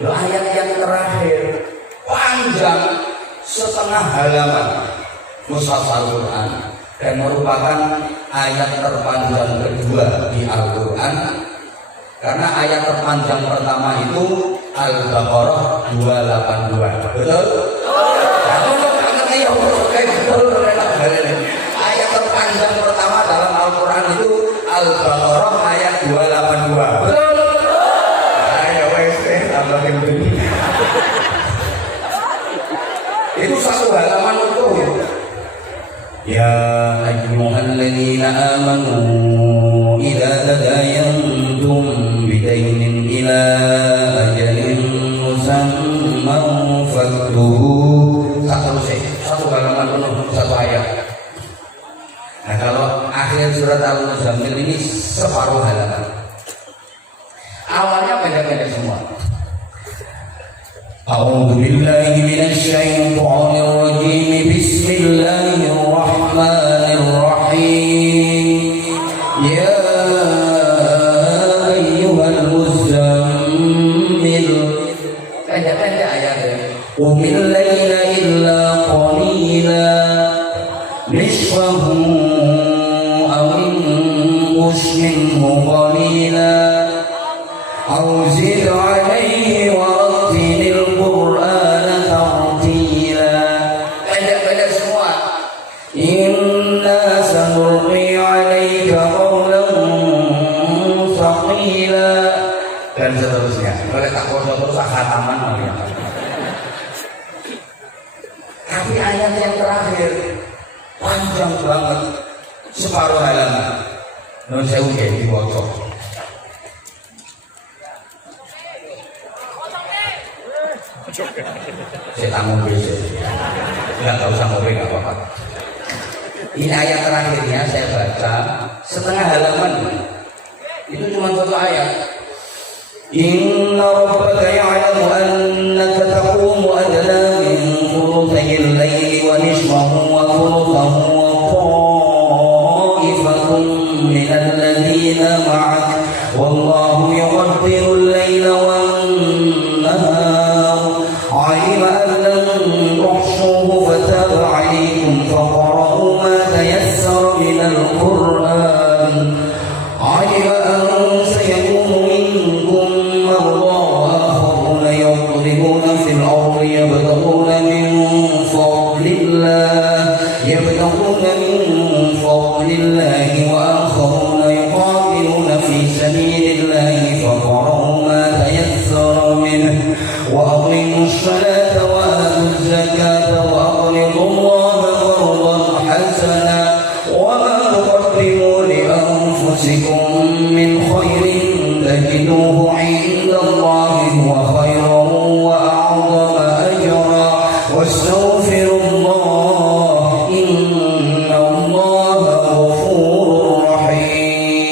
Loh, ayat yang terakhir panjang setengah halaman Mushaf Al-Quran dan merupakan ayat terpanjang kedua di Al-Quran karena ayat terpanjang pertama itu Al-Baqarah 282. Betul? Ayat terpanjang pertama dalam Al-Quran itu Al-Baqarah ayat 282. Betul? Itu satu halaman utuh. Ya ayyuhalladzina amanu idza tadayantum bidainin ila ajalin musamman faktubu. Satu halaman penuh, satu ayat. Nah kalau akhir surat Al-Muzammil ini separuh halaman. Awalnya pendek-pendek semua. A'udzu billahi minasy syaithanir rajim. Bismillahirrahmanirrahim. Ya ayyuhal muzammil. Pendek-pendek ayatnya. Qumil laila illa qalila. Nisfahu aw inqus minhu qalila. Aw zid 'alaihi wa rattilil Qur'ana tartila. Pendek-pendek semua. Inna sanulqi 'alaika qawlan thaqila. Dan seterusnya. Boleh tak kodok terus khataman ya. Tapi ayat yang terakhir panjang banget, separuh halaman. Nun sewu nggih diwaca. Saya tanggung besok. Enggak usah ngobrol, enggak apa-apa. Ini ayat terakhirnya saya baca setengah halaman. Itu cuma satu ayat. Inna rabbaka ya'lamu annaka taqumu adna min وأقيموا الصلاة وآتوا الزكاة وأقرضوا الله قرضا حسنا وما تقدموا لأنفسكم من خير تجدوه عند الله هو خيرا وأعظم أجرا واستغفروا الله إن الله غفور رحيم.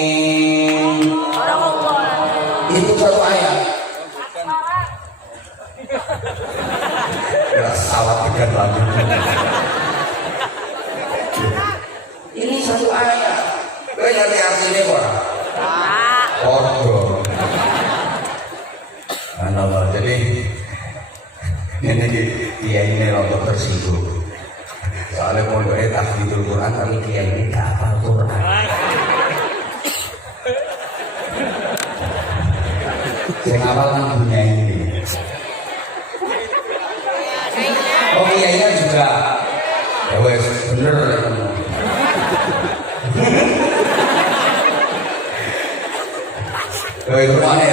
Itu satu ayat. Ya salah tiga lagi. Ini satu ayat. Gue ngerti artinya kok. Kodoh. Jadi ini dia ini untuk tersinggung. Soalnya pondoknya tahfidzul Quran tapi dia ini gak hafal Quran. Saya ngapal kan punya ini. Oh iya iya juga. Ya wes bener. Rumahnya.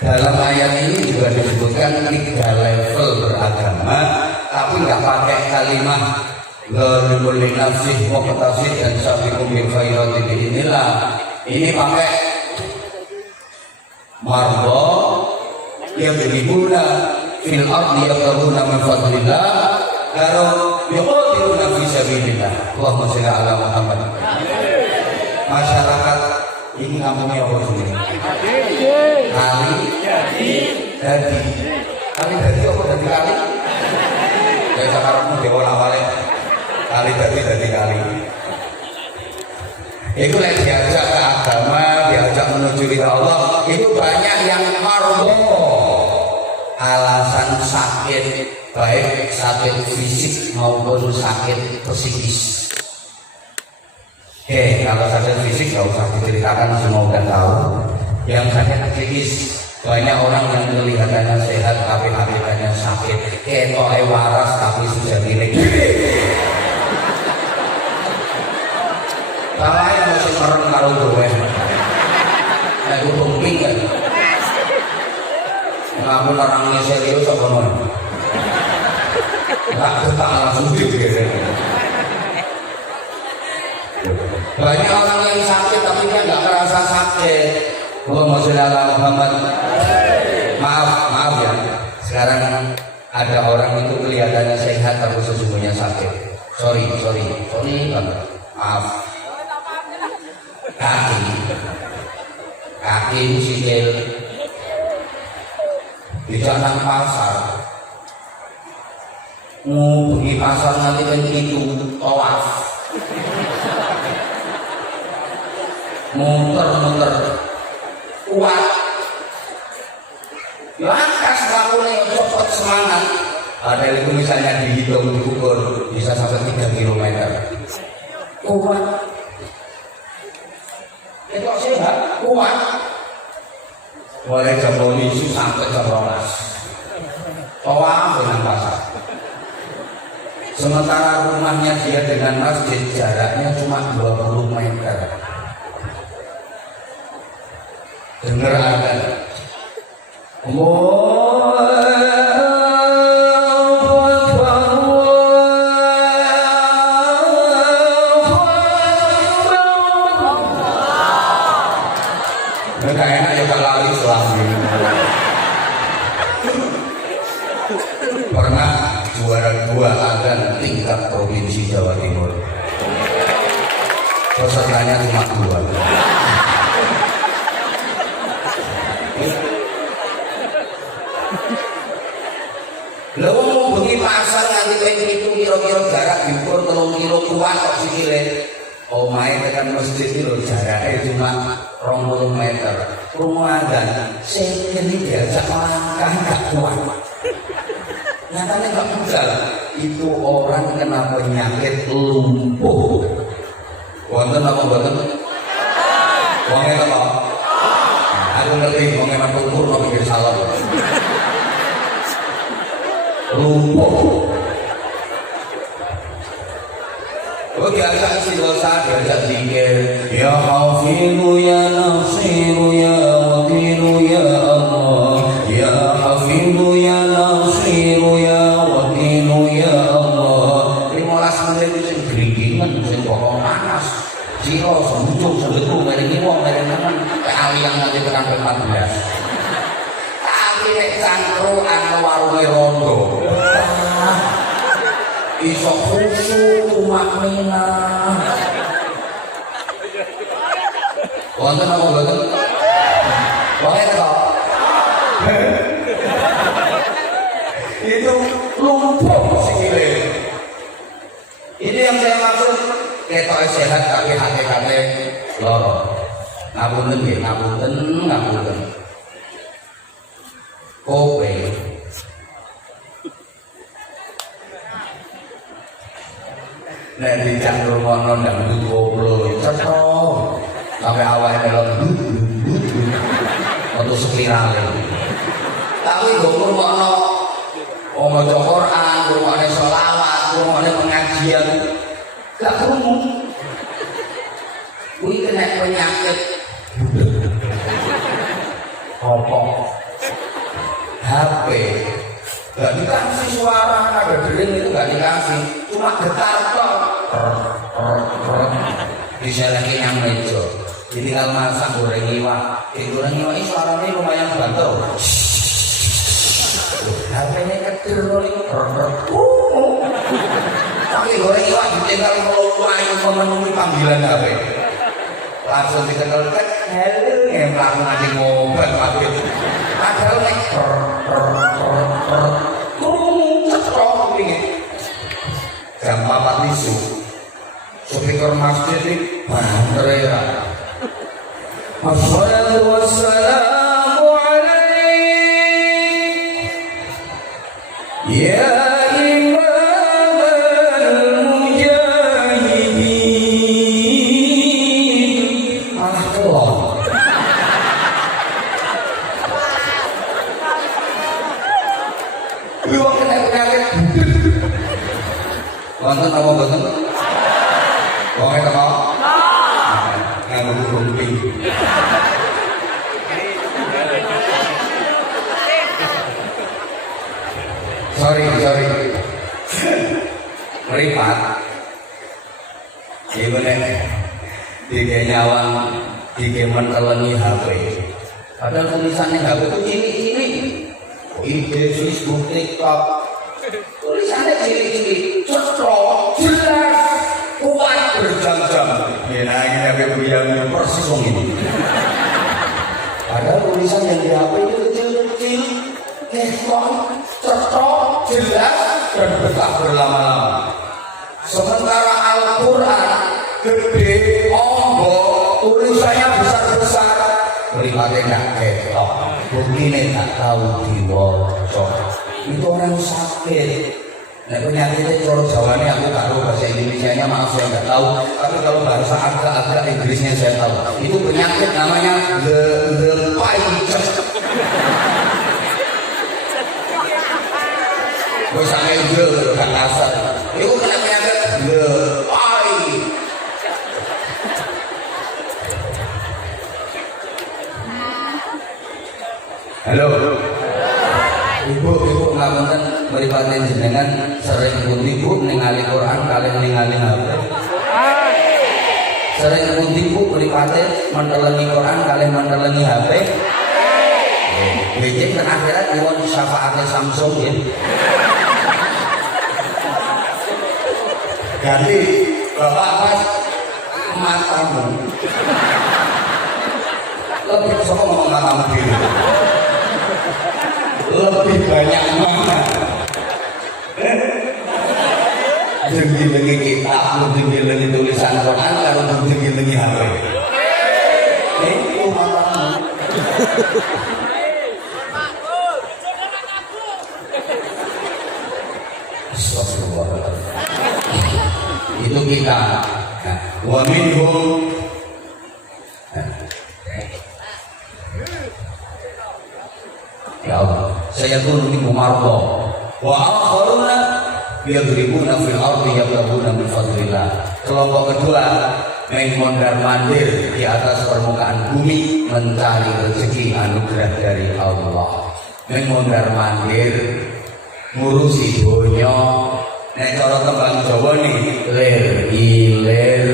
Dalam ayat ini juga disebutkan 3 level beragama, tapi nggak pakai kalimat ghairul linafsih muqtasid dan sabiqum bil khairati biidznillah. Ini pakai marbo yang beribuna fil ardi yabtaguna min fadlillah karo yuqatiluna fi sabilillah. Allahumma shalli ala Muhammad. Masyarakat ini kampungnya apa sih? Kali jadi apa dari kali? Kayak sekarang mau diolak-olak kali jadi kali. Itu yang diajak ke agama, diajak menuju ridha Allah. Itu banyak yang marbo alasan sakit, baik sakit fisik maupun sakit psikis. Oke, kalau sakit fisik nggak usah diceritakan, semua udah tahu. Yang sakit psikis, banyak orang yang kelihatannya sehat tapi hakikatnya sakit. Ketoknya waras tapi sudah milik. Kalau yang masih mereng karo gue, nah gue bumping kan. Ngamun orangnya serius apa non? Nggak ketang langsung gitu. Banyak orang yang sakit tapi dia nggak merasa sakit. Allahumma sholli ala Muhammad. Maaf ya. Sekarang ada orang itu kelihatannya sehat tapi sesungguhnya sakit. Sorry banget. Maaf. Kaki sikil di jalan pasar. Pergi pasar nanti kan itu tawaf. Muter kuat ya angkas lakunya cepat semangat. Ada itu misalnya dihitung diukur bisa sampai 3 km kuat itu sehat kuat mulai jam 12 sampai jam 12 tawaf dengan pasar. Sementara rumahnya dia dengan masjid jaraknya cuma 20 meter. Dengar azan. Enggak enak ya kalau Islam ini. Pernah juara 2 azan tingkat provinsi Jawa Timur. Pesertanya cuma 2. Lha wong bengi pasar nganti ping 7 kira-kira jarak diukur 3 kilo kuat kok sikile. Omahe tekan masjid iki lho jarake cuma 20 meter. Rumahan sing kene diajak langkah gak kuat. Nyatanya gak budal. Itu orang kena penyakit lumpuh. Wonten apa mboten? Wonge apa? Aku ngerti wonge matur kok pikir salah. Lumpuh. Oh diajak istighosah, diajak zikir. Ya Hafizu ya Nasiru ya Wakilu ya Allah laki nek cangkruk ana warunge rondo. Iso khusyuk tumaknina. Wonten apa mboten? Wae kok. Itu lumpuh sikile. Ini yang saya maksud, ketok sehat tapi hakikate loro. Ngapunten nggih, ngapunten. Kowe nek dicangkruk ngono ndak kudu koplo, cetho. Sampai awake melok atau spirale. Tapi kok ngono maca Quran, ngurungane selawat, ngurungane pengajian. Gak krungu. Kuwi kena penyakit. Apa? HP. Gak dikasih suara, ada dering itu gak dikasih. Cuma getar tok. Diseleki yang meja. Jadi kalau masak goreng iwak, goreng iwak ini suaranya lumayan bantu. HP-nya kecil loh, tapi goreng iwak ditinggal melupain memenuhi panggilan HP. Langsung diketelkan, hello, emang nanti ngobat pabit. Padahal nek cetok ini. Jam 4 isu, speaker masjid ini teriak. Assalatu wassalamu alaik ya imam al-mujahidin. Allah. Lu kena penyakit. Wonten apa boten? Wong eta mau? Nganggo kumping. Sorry. Meripat. Gimana? Tiga nyawang, tiga mentelengi HP. Padahal tulisannya HP itu cilik-cilik. IG, Facebook, TikTok. Tulisannya cilik-cilik, cetrok, jelas, kuat berjam-jam. Ya, nah ini HP yang persis ini. Padahal tulisan yang di HP itu kecil-kecil, cetrok, jelas, dan betah berlama-lama. Sementara Al-Quran gede, ombok, tulisannya besar-besar, merifatnya gak ketok, begini tak tahu diwaca. Itu orang sakit. Nah penyakitnya kalau Jawanya aku tahu, bahasa Indonesianya maaf saya nggak tahu. Tapi kalau bahasa agak-agak Inggrisnya saya tahu. Itu penyakit namanya the Paicet. Gue sampai gak kasar. Itu kena penyakit the Paicet. Halo. Ibu ngapunten mripaten jenengan sering pundi Bu ningali Quran kalih ningali HP. Sering pundi Bu mripaten mentelengi Quran kalih mentelengi HP. Bijik ten akhirat nyuwun syafaate Samsung ya. Jadi Bapak Mas matamu. Lebih sama ngomong matamu diri. Lebih banyak mana jenggi-jenggi kitab, jenggi-jenggi tulisan Quran kalau jenggi-jenggi HP. Itu matamu. Itu kita. Wa minhum ya Allah, saya turun di Mumarto. Wa akharuna yadribuna fil ardi yabtaguna min fadlillah. Kelompok kedua main mondar-mandir di atas permukaan bumi mencari rezeki anugerah dari Allah. Main mondar-mandir ngurusi dunya. Nek cara tembang Jawa nih ler iler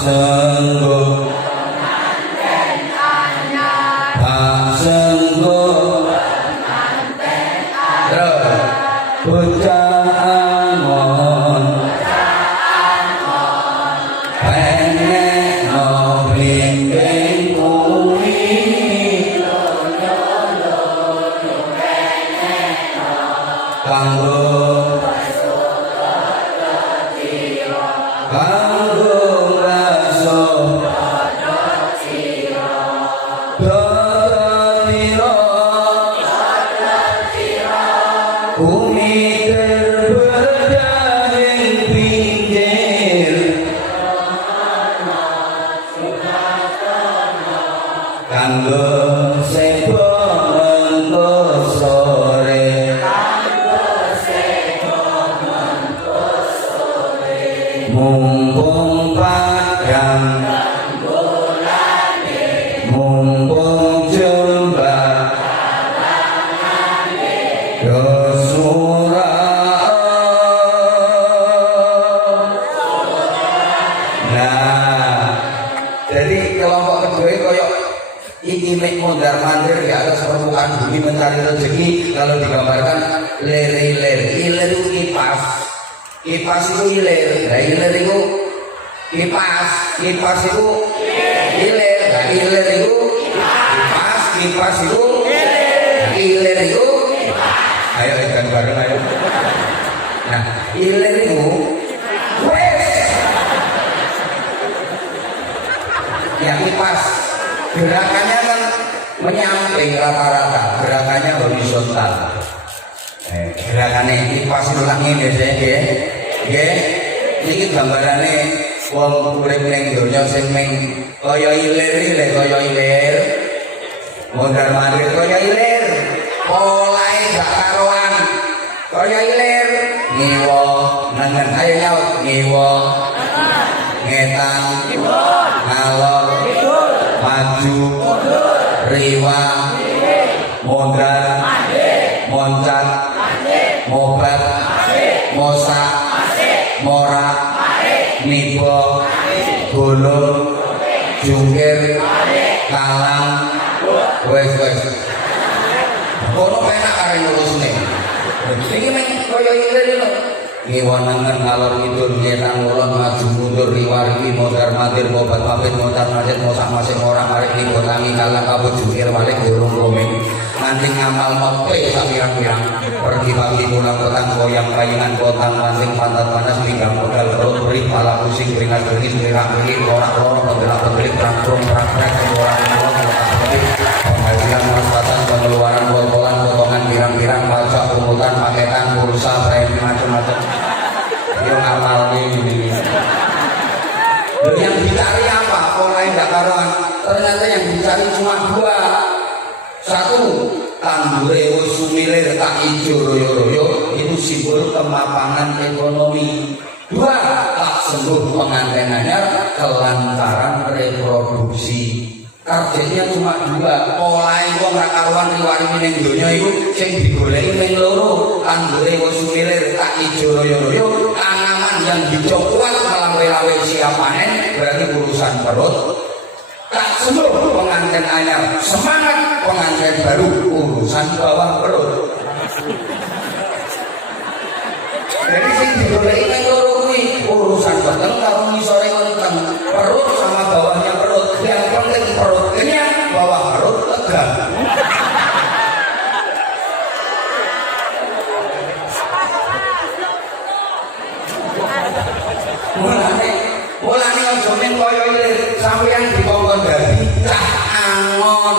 senggo tak senggo bocah angon penek no blimbing kuwi kanggo raso dodotiro bumi terbedah ing pinggir kanggo sebo mentus sore mumpung padang mumpung jembah Yosura. Nah, jadi kelompok kedua koyok ini mek mondar mandir di atas permukaan bumi mencari rezeki. Kalau digambarkan leri-leri, iler itu kipas, kipas itu iler, nah iler itu kipas, kipas itu iler, nah iler itu kipas, kipas itu iler itu. Ayo ikan bareng ayo. Nah iler itu wes ya kipas. Gerakannya kan menyamping rata-rata, gerakannya horizontal. Gerakannya kipas itu langit biasanya ya. Ini gambarannya wong urip ning donya sing ming kaya ilir-ilir, kaya ilir. Mondar mandir kaya ilir. Polahe gak karuan. Kaya ilir. Ngiwa nengen ayo nyaut ngiwa. Ngetang, ngalor, maju, riwa, mondar, moncat, mobat, mosa, morak, nibo, gulung, jungkir, kalang, wes. Kono penak kare ngurusne. Iki men koyo ilir lho. Ngiwanangan ngalor ngidul ngetang ulon maju mundur riwari mondar mandir mobat mabit montar najet mosak masing orang marik niku tangi kalang kabut jungkir balik gulung komeng nganti ngamal mepe sak pirang-pirang pergi pagi pulang petang goyang kayunan kotang mancing pantat panas pinggang modal perut perih pala pusing keringat dengis merah-merih lorak-lorok pegel-pegel perang-perang orang-orang penghasilan manfaatan pengeluaran botol-botolan potongan pirang-pirang pajak pungutan paketan pulsa premi macam-macam yang amal ini. Yang dicari apa? Pola yang gak karuan. Ternyata yang dicari cuma dua. Satu, tanggure sumilir tak ijo royo-royo itu simbol kemapanan ekonomi. Dua, tak sembuh pengantenannya kelancaran reproduksi. Targetnya cuma dua. Pola yang gak karuan riwari ning donya itu sing digoleki ning loro. Tanggure sumilir tak ijo royo-royo. Tanaman yang hijau kuat melawe-lawe siap panen berarti urusan perut. Tak sembuh pengantin anyar, semangat pengantin baru urusan bawah perut. Jadi sing digoleki ning loro kuwi urusan peteng karo ngisore ngenteng. Perut sama bawahnya perut. Yang penting perut kenyang, bawah perut lega. Mulane aja men koyo ilir sampeyan dikongkon dadi cah angon.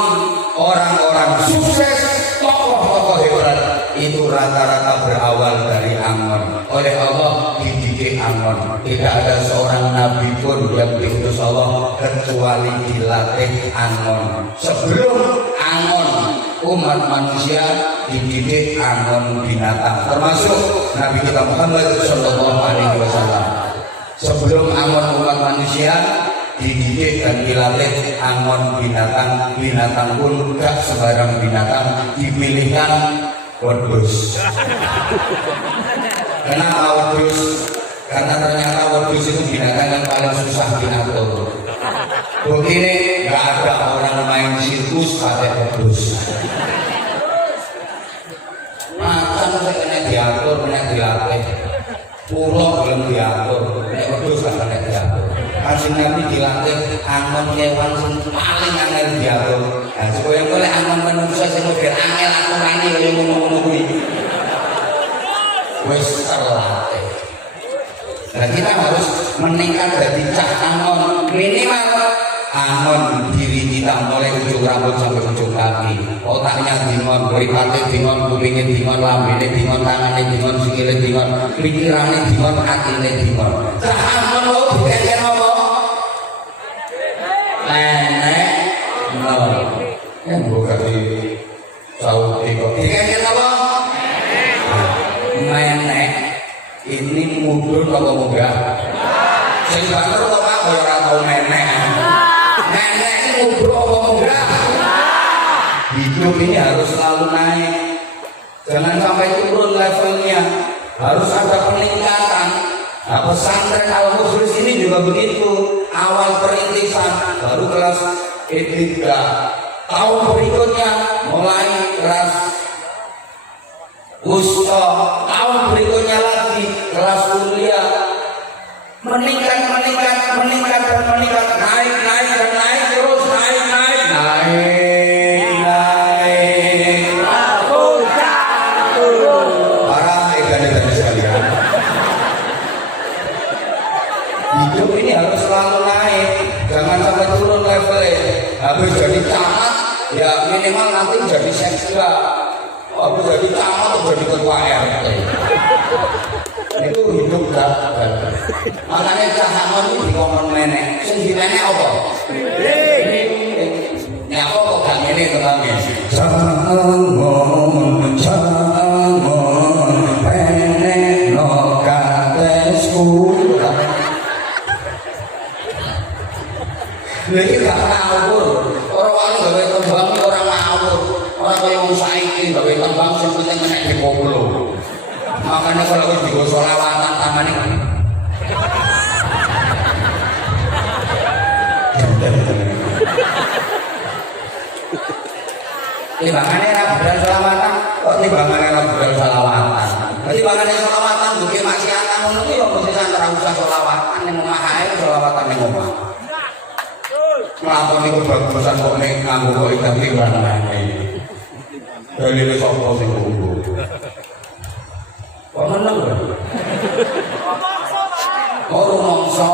Orang-orang sukses, tokoh-tokoh hebat itu rata-rata berawal dari angon. Oleh Allah dididik angon. Tidak ada seorang nabi pun yang diutus Allah kecuali dilatih angon. Sebelum angon umat manusia dididik angon binatang, termasuk Nabi kita Muhammad Sallallahu Alaihi Wasallam. Sebelum angon umat manusia dididik dan dilatih angon binatang. Binatang pun gak sembarang binatang, dipilihkan wedhus. Kenapa wedhus? karena ternyata wedus itu binatang yang paling susah diatur. Begini nggak ada orang main sirkus pakai wedus. Macan saya kena diatur, kena dilatih. Pulau belum diatur, nek wedus gak kena diatur. Kasih Nabi dilatih angon kewan sing paling angel diatur. Nah, supaya boleh angon manusia sing model angel aturane kaya ngono-ngono kuwi. Wis terlatih. Nah, kita harus meningkat dari cah angon minimal angon diri kita mulai ujung rambut sampai ujung kaki, otaknya dingon, mripate dingon, kupingnya dingon, lambene dingon, tangane dingon, sikile dingon, pikirane dingon, atine dingon. Cah angon kok dikeken apa? Nenek no. Yang bukan di Saudi kok dikeken apa? Nenek ini mundur apa munggah? Sing banter kok Pak ora tau nenek. Nenek ini mundur apa munggah? Hidup ini harus selalu naik. Jangan sampai turun levelnya. Harus ada peningkatan. Nah, pesantren Al-Muflis ini juga begitu. Awal perintisan baru kelas E3. Tahun berikutnya mulai kelas Wusta, tahun berikutnya lagi kelas kuliah, meningkat, naik terus, naik. Para ikan-ikan sekalian, hidup ini harus selalu naik, jangan sampai turun levelnya. Habis jadi camat, ya minimal nanti jadi sekda. Habis jadi camat atau jadi ketua RT itu hidup gagal. Makanya cahaman itu di komen nenek sendiri nenek apa? Ini apa kok gak ini tentangnya? Jangan nenek no katesku. Ini gak ngawur. Orang-orang gawe tembang ini orang ngawur. Orang kaya wong saiki gawe tembang sing penting menek di koplo. Makanya kalau aku digo sholawatan tamane. Timbangannya ra budal sholawatan, kok timbangannya ra budal sholawatan. Timbangannya sholawatan duwe maksiatan ngono ki yo mesti ora usah sholawatan ning omah ae sholawatan ning omah. Mlampuni kebagusan kok ning nganggo kok ikan timbangan ae. Dalile sapa sing ngomong. Kok meneng lho. Oh rumangsa.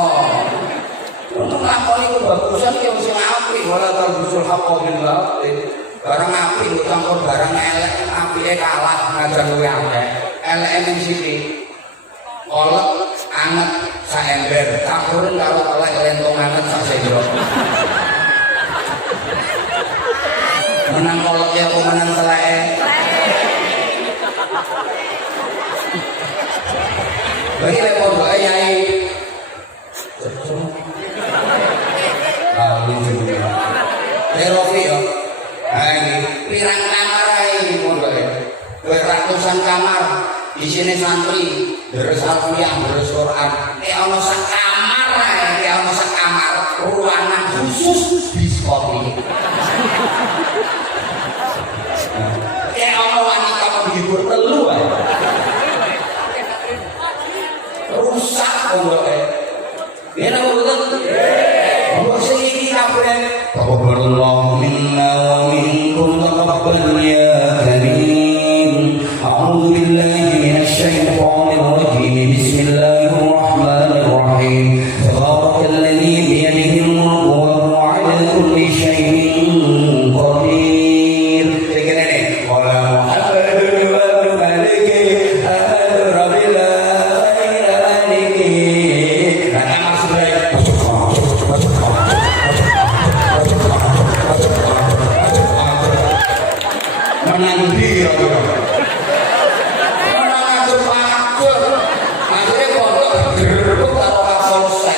Untuk lakoni kebagusan ki mesti apik wala talbusul haqqo bil batil. Barang apik campur barang elek, apike kalah ngajar luwe akeh. Eleke ning sithik. Kolek anget saember, campurin karo telek lentong anget sak sendok. Menang koleknya apa menang teleke? Bagi lepon doa yai. Lalu juga. Terofi yo. Ini pirang kamar ini pondok. Ratusan kamar. Di sini santri, terus alfiah, terus Quran. Ono sak kamar ae, ono sak kamar ruangan khusus diskotik. Ono wanita penghibur telu ae. Rusak pondoke. Yen urut. Mbok sing iki kabeh. Taqabbalallahu minna wa minkum taqabbal ya karim. A'udzu billahi minasy syaithanir rajim. Bismillahirrahmanirrahim. Tabarakalladzi biyadihi al-mulku wa huwa 'ala kulli syai'in qadir. Dikene wala muhammadun wa maliki ahad rabbil alamin. Nah, maksudnya menang diri menang cepat akhirnya pondok gerbuk karo kapolsek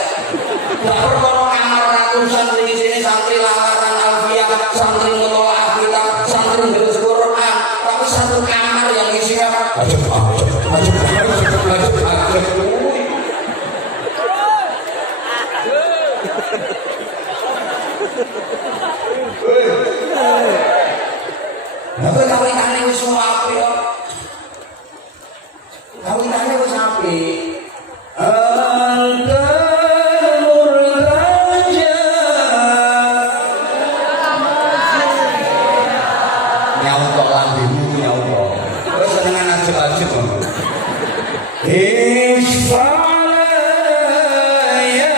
gak perkara kamar ratusan di sini santri lantaran alfiah santri mutolak kitab santri nulis Quran tapi satu kamar yang isinya tajuk-tajuk. Isfala ya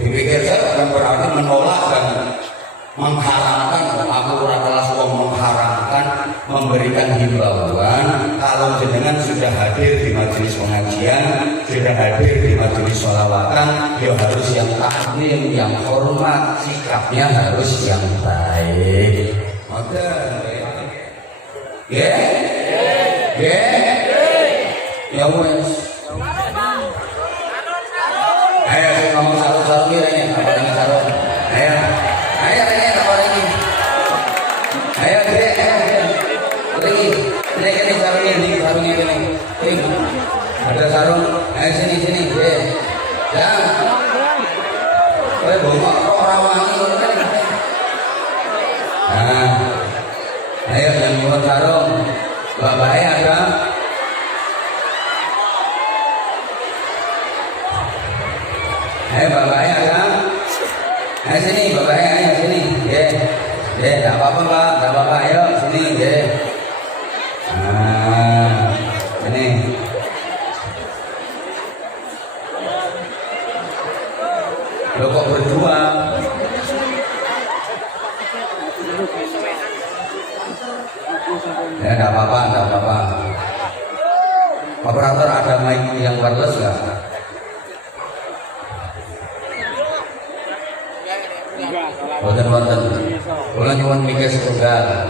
dipikir saya bukan berarti menolak dan mengharamkan. Aku ora kelas wong mengharamkan, memberikan himbauan. Kalau jenengan sudah hadir di majelis pengajian, sudah hadir di majelis sholawatan, ya harus yang taklim, yang hormat, sikapnya harus yang baik. Maka ya wes. Ayo saya ngomong sarung ini, apa ini sarung? Ayo ini apa ini? Ayo ini sarungnya ini. Ada sarung, ayo sini, ya. Bongkok orang wangi kan? Nah, ayo yang buat sarung, bapaknya ada. Bapaknya ada. Sini bapaknya, ayo sini. Enggak apa-apa Pak, enggak apa-apa, ayo sini, Nah, ini. Lo kok berdua? Ya enggak apa-apa. Operator ada mic yang wireless enggak? Wonten. Kula nyuwun mikir setunggal.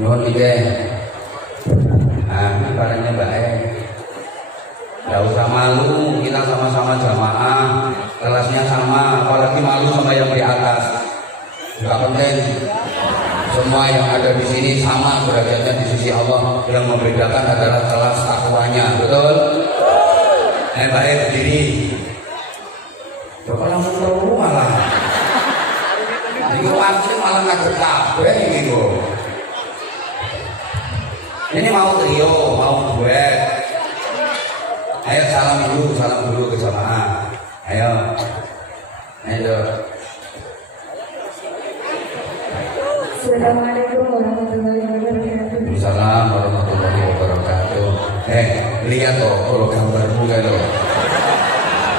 Nyuwun mikir. Ini barangnya baik. Gak usah malu, kita sama-sama jamaah, kelasnya sama, apalagi malu sama yang di atas. Gak penting. Semua yang ada di sini sama derajatnya di sisi Allah. Yang membedakan adalah kelas takwanya, betul? Baik berdiri. Bapak langsung tahu malah. Ini wajib malah ngajar kabeh ini kok. Ini mau trio, mau duet. Ayo salam dulu ke jamaah. Ayo. Assalamualaikum warahmatullahi wabarakatuh. Waalaikumsalam warahmatullahi wabarakatuh. Lihat toh kalau gambarmu kayak lo.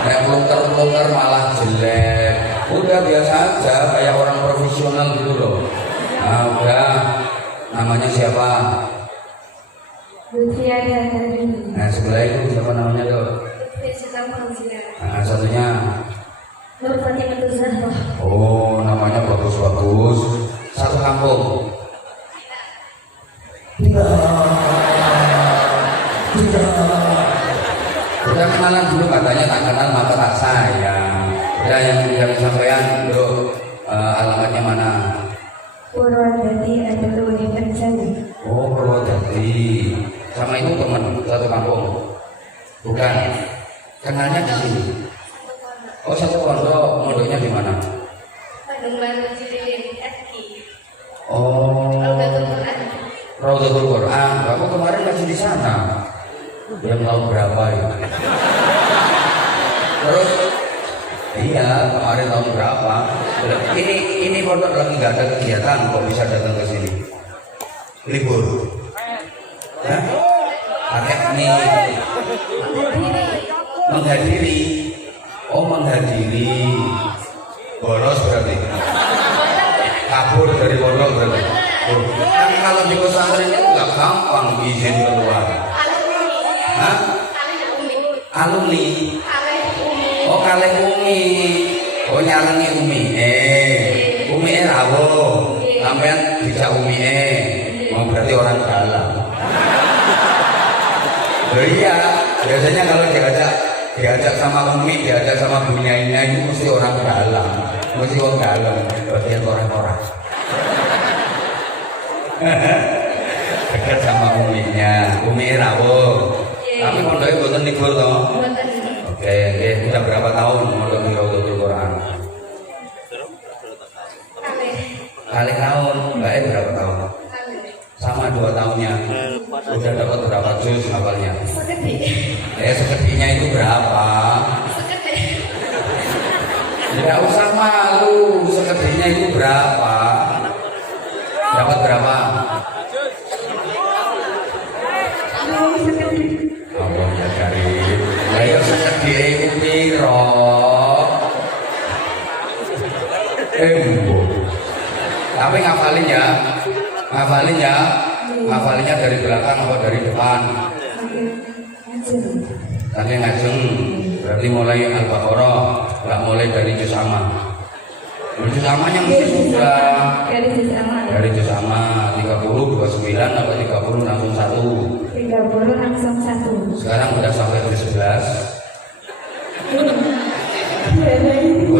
Pelontar malah jelek. Udah biasa aja kayak orang profesional gitu loh. Udah. Namanya siapa? Lutfia Dhandani. Sebelah itu siapa namanya tuh? Lutfia Sulam Fauzia. Satunya? Nur Fatimah Zahra. Oh, namanya bagus. Satu kampung. Tidak. Udah kenalan dulu katanya, tak kenal maka tak sayang. Udah yang sampean untuk alamatnya mana? Purwodadi Adaluwi Pensani. Oh, Purwodadi. Sama itu teman satu kampung. Bukan. Kenalnya di sini. Oh, satu pondok. Mondoknya di mana? Bandung Baru Cililin FI. Oh. Raudatul Quran. Raudatul Quran. Kamu kemarin masih di sana. Yang tahun berapa ya? Terus? Iya, kemarin tahun berapa? Ini pondok lagi nggak ada kegiatan, kok bisa datang ke sini? Libur? Hah? Pakai nih? Menghadiri? Oh, menghadiri. Boros berarti. Kabur dari pondok berarti. Kan kalau di pesantren itu nggak gampang izin keluar. Hah? Alumni. Oh, kalih umi. Oh, nyarengi umi. Umi rawuh. Sampean dijak umi. Oh, berarti orang dalam. Iya, Biasanya kalau diajak sama Umi, diajak sama Bu Nyai itu mesti orang dalam, mesti orang dalam, bagian orang-orang. Dekat sama Uminya, Umi rawuh. Tapi pondoknya boten libur toh. Oke, udah berapa tahun mondok di Raudhatul Quran? Kali tahun, Mbak berapa tahun? Sama 2 tahunnya. Udah dapat berapa juz hafalnya? Segedinya itu berapa? Tidak usah malu, segedinya itu berapa? Dapat berapa? Allah ya Karim. Ayo segede itu piro? Tapi ngafalinnya dari belakang atau dari depan? Tadi ngajeng, berarti mulai Al-Baqarah, nggak mulai dari juz amma. Juz ammanya mesti sudah dari juz amma 30, 29 atau 30 langsung 1. 30 langsung 1. Sekarang udah sampai juz 11.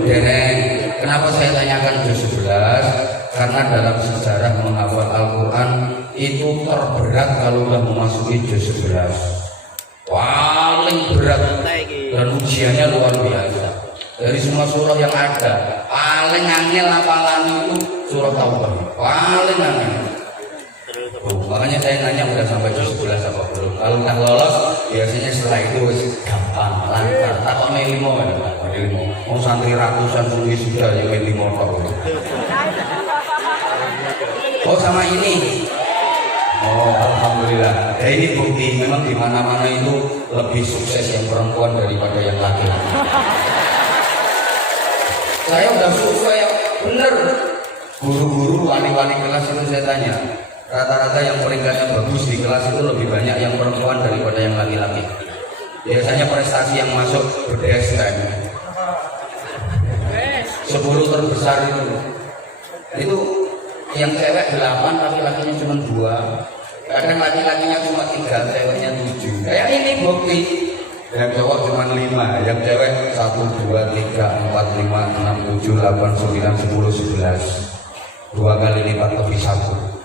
Dereng. Kenapa saya tanyakan juz 11? Karena dalam sejarah menghafal Al-Quran itu terberat kalau udah memasuki juz 11. Paling berat dan ujiannya luar biasa. Dari semua surah yang ada, paling angel hafalan itu surah Taubah. Paling angel. Makanya saya nanya udah sampai juz 11 apa belum. Kalau nggak lolos, biasanya setelah itu gampang, lancar. Takut melimo, mau santri ratusan sudah yang melimo kok. Oh sama ini. Oh alhamdulillah. Ya ini bukti memang di mana-mana itu lebih sukses yang perempuan daripada yang laki-laki. Saya udah survei bener. Guru-guru wali-wali kelas itu saya tanya. Rata-rata yang peringkatnya bagus di kelas itu lebih banyak yang perempuan daripada yang laki-laki. Biasanya prestasi yang masuk berdasarkan 10 terbesar itu yang cewek 8, laki-lakinya cuma 2. Kadang laki-lakinya cuma 3, ceweknya 7. Kayak ini bukti. Yang cowok cuma 5, yang cewek 1, 2, 3, 4, 5, 6, 7, 8, 9, 10, 11. 2 kali lipat lebih 1.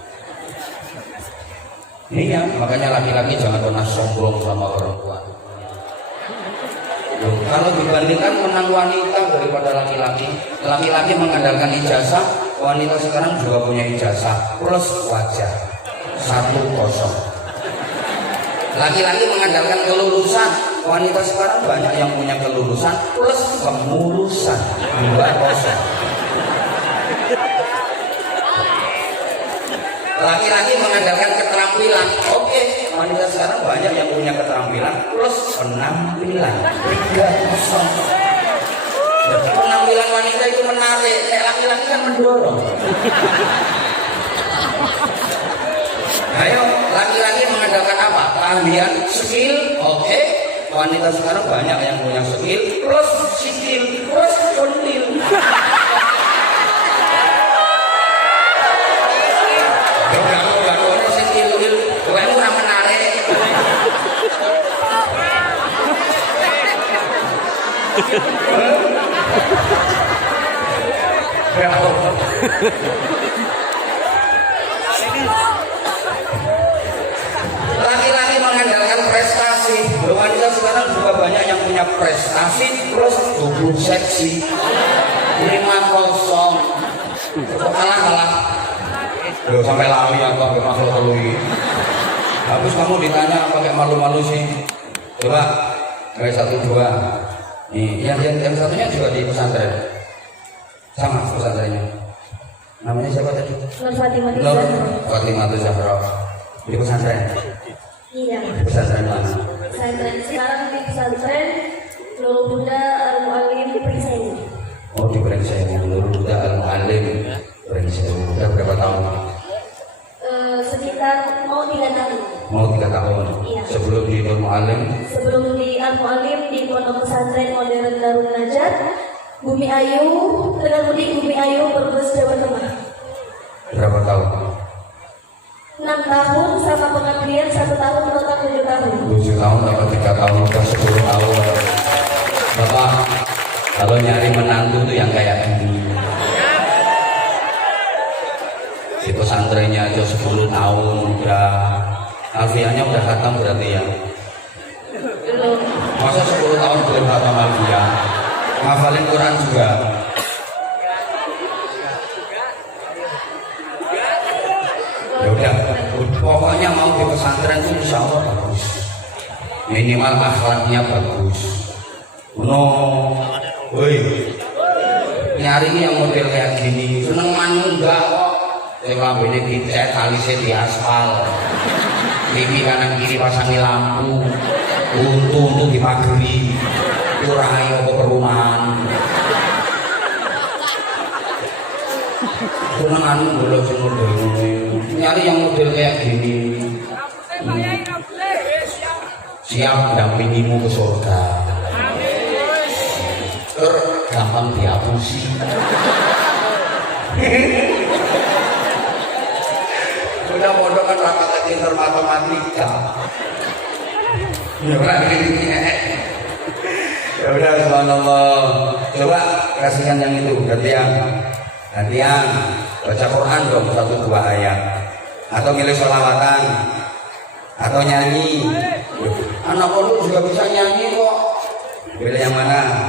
Ini ya, makanya laki-laki jangan pernah sombong sama perempuan. Loh, kalau dibandingkan menang wanita daripada laki-laki, laki-laki mengandalkan ijazah, wanita sekarang juga punya ijazah plus wajah 1-0. Laki-laki mengandalkan kelulusan, wanita sekarang banyak yang punya kelulusan plus kemulusan 2-0. Laki-laki mengandalkan keterampilan. Oke, wanita sekarang banyak yang punya keterampilan plus penampilan 3-0. Jadi penampilan wanita itu menarik, kayak laki-laki kan mendorong. Ayo, laki-laki mengandalkan apa? Keahlian, skill. Oke, wanita sekarang banyak yang punya skill plus kondil. Laki-laki mengandalkan prestasi. Wanita sekarang juga banyak yang punya prestasi plus tubuh seksi 5-0. Kalah. Loh, sampai lali aku pakai makhluk telui. Habis kamu ditanya pakai malu-malu sih. Coba kayak 1, 2. Nih, yang satunya juga di pesantren. Sama pesantrennya. Namanya siapa tadi? Nur Fatimah Zahra. Di pesantren. Iya. Di pesantren mana? Pesantren sekarang di pesantren Nurul Huda Al-Mu'alim di Pringseni. Oh di Pringseni, Nurul Huda Al-Mu'alim Pringseni. Udah berapa tahun? Sekitar mau 3 tahun. Mau 3 tahun. Iya. Sebelum di Nurul Mu'alim? Sebelum di Al-Mu'alim di Pondok Pesantren Modern Darul Najat, Bumi Ayu, Tegal Budi Bumi Ayu, Brebes, Jawa Tengah. Berapa tahun? 6 tahun sama pengabdian 1 tahun total 7 tahun. 7 tahun atau 3 tahun atau 10 tahun. Bapak, kalau nyari menantu tuh yang kayak gini. Si pesantrennya aja 10 tahun udah, alfiahnya udah khatam berarti ya. Belum. Masa 10 tahun belum khatam alfiah? Ngafalin Quran juga. Ya udah, pokoknya mau di pesantren itu insya Allah bagus. Minimal akhlaknya bagus. No, woi, nyari yang model kayak gini, seneng manu enggak kok. Lewat ini dicat, alisnya di aspal, TV kanan kiri pasangi lampu, untu dipageri, urayo ke perumahan. Seneng anu boleh model nyari yang model kayak gini. Siap mendampingimu ke surga. Gampang dihapusi. Sudah bodoh kan rapat pinter matematika. Ya udah, subhanallah. Coba kasihkan yang itu, gantian baca Quran dong 1-2 ayat, atau milih sholawatan, atau nyanyi. Anak pondok juga bisa nyanyi kok. Pilih yang mana?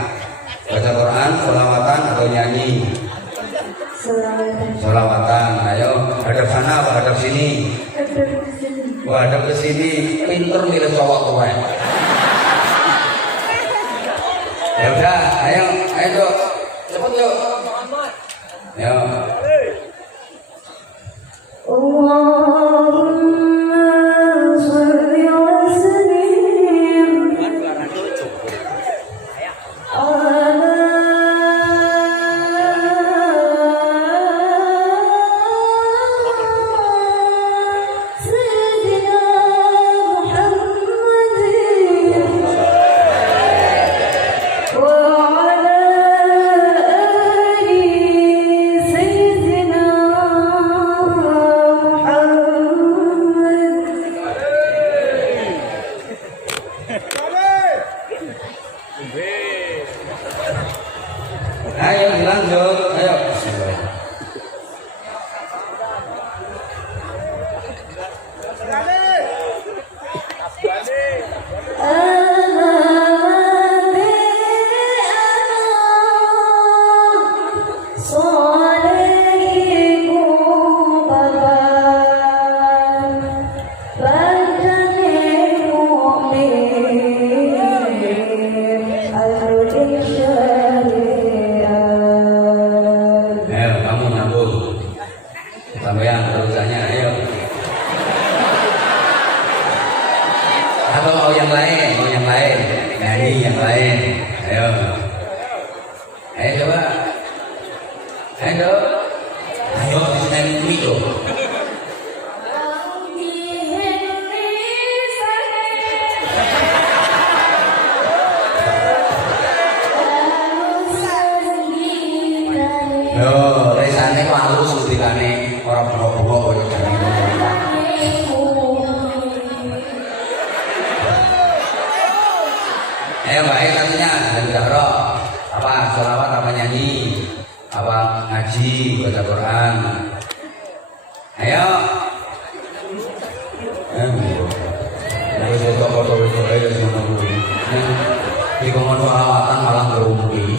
Baca Quran, sholawatan, atau nyanyi? Sholawatan. Ayo, hadap sana apa hadap sini? Wah, hadap ke sini. Pinter milih cowok tua. Ya udah, ayo dok, cepet yuk. Ya. Ayo dilanjut, ayo. Sampean terusannya, ayo. Atau mau yang lain, nyanyi yang lain, ayo. Ayo coba, ayo itu. Yo, resane kok halus sedikane ora buka-buka koyo jane. Ayo Mbak, satunya dan Zahra. Apa selawat apa nyanyi? Apa ngaji, baca Quran? Ayo. Wis foto ayo sing di ngomong selawatan malah ngerumpi.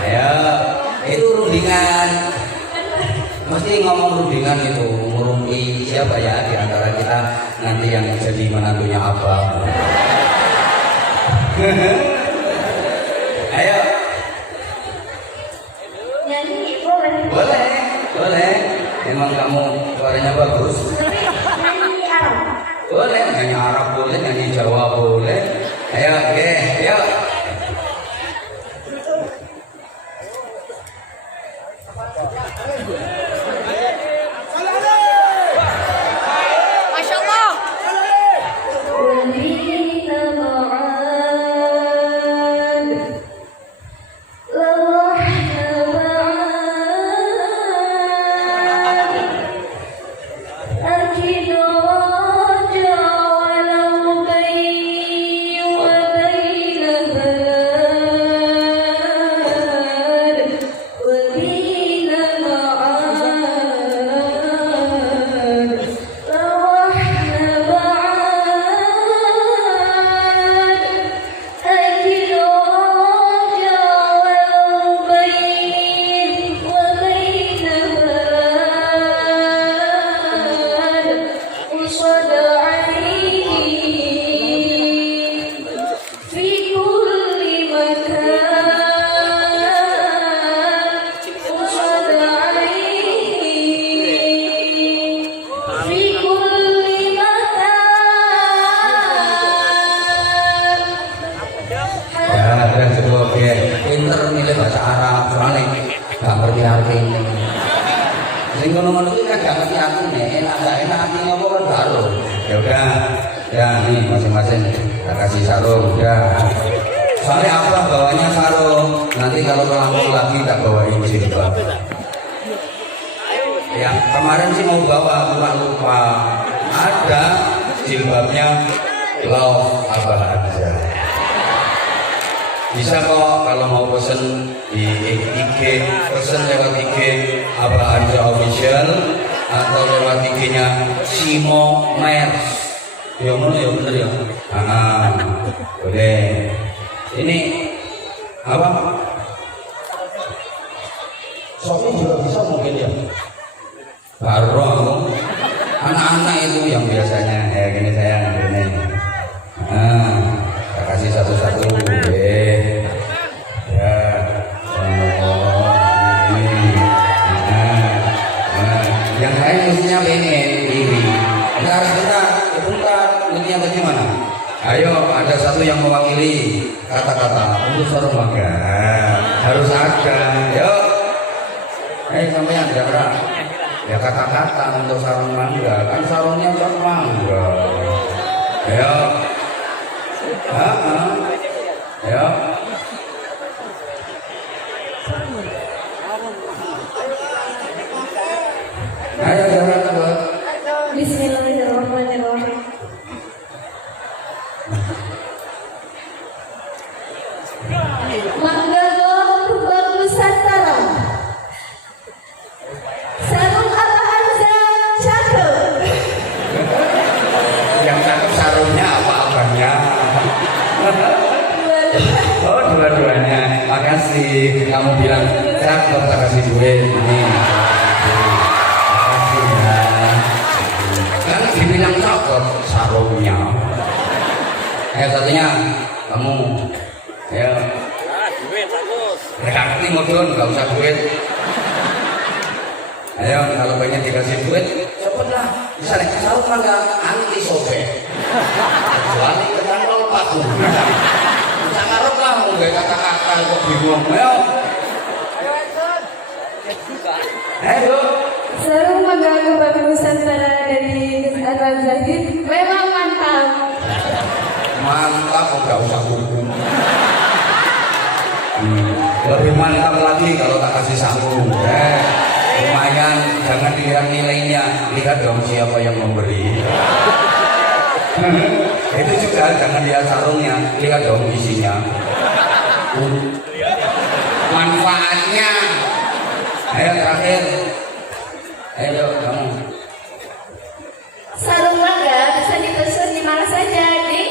Ayo. Itu rundingan, mesti ngomong rundingan itu, merumpi siapa ya di antara kita nanti yang jadi menantunya abang. Ayo. Nyanyi boleh. Boleh. Memang kamu suaranya bagus. Nyanyi Arab. Boleh, nyanyi Arab boleh, nyanyi Jawa boleh. Ayo, oke, ayo. Masya Allah. أكيد راجع ولو بين siar kene. Sing ngono-ngono kuwi kan gak ngerti atine, enak gak enak atine apa kan baru. Ya udah, ya nih masing-masing tak kasih sarung, udah. Soalnya apa bawanya sarung, nanti kalau ngelampung lagi tak bawain jilbab. Ya kemarin sih mau bawa, lupa. Ada jilbabnya Love Abah aja. Bisa kok kalau mau pesen di IG, pesen lewat IG Abah Anja Official atau lewat IG-nya Simo Mers. Ya mana ya bener ya. Boleh. Ini apa? Shopee juga bisa mungkin ya. Baru anak-anak itu yang biasanya ya gini saya ini. Kita kasih satu-satu. Ya. Yang lain mestinya pengen ini. Bentar, ini bagaimana? Ayo, ada satu yang mewakili kata-kata untuk sarung mangga. Harus ada. Yuk. Sampean ada. Ya kata-kata untuk sarung mangga. Kan sarungnya sarung mangga. Ayo. Ayo. Ayo jangan takut. Bismillahirrahmanirrahim. Manggalo Rubang Nusantara. Sarung Abah Anja cakep. Yang cakep sarungnya apa abahnya? Oh dua-duanya. Makasih. Kamu bilang cakep tak kasih duit ini. Makasih ya. Kan dibilang cakep sarungnya. Satunya kamu. Ya. Duit bagus. Berarti mudun nggak usah duit. Ayo kalau pengen dikasih duit cepatlah. Bisa naik sarung mangga anti sobek. Kecuali ketangkol paku. Bisa ngarep lah mau gak kata-kata kok bingung. Ayo. Sarung Manggalo Rubang Nusantara dari Gus Arwan Zahid memang mantap. Mantap, nggak usah hukum. Lebih mantap lagi kalau tak kasih sarung. Lumayan, jangan dilihat nilainya, lihat dong siapa yang memberi. Itu juga jangan lihat sarungnya, lihat dong isinya. Manfaatnya. Ayo terakhir. Ayo kamu. Sarung mangga bisa dipesan di mana saja, Dik.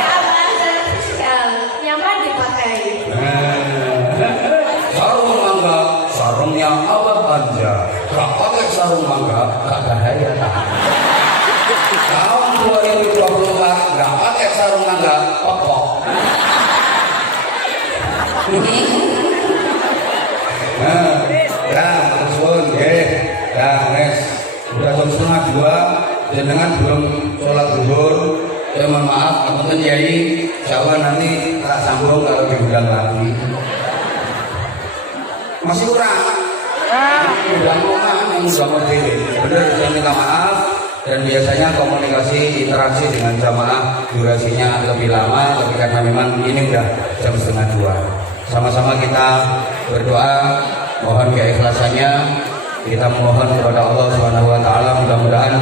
Abah Anja Official, nyaman dipakai. Sarung mangga, sarungnya Abah Anja. Gak pakai sarung mangga, gak bahaya. Tahun 2024 gak pakai sarung mangga, pokok. Udah jam 1:30 jenengan belum sholat zuhur. Ya mohon maaf, teman-teman Yai, Jawa nanti tak sambung kalau diundang lagi. Masih kurang. Udah mau diri. Bener, saya minta maaf. Dan biasanya komunikasi interaksi dengan jamaah durasinya lebih lama, tapi karena memang ini udah jam 1:30. Sama-sama kita berdoa, mohon keikhlasannya. Kita memohon kepada Allah Subhanahu wa taala mudah-mudahan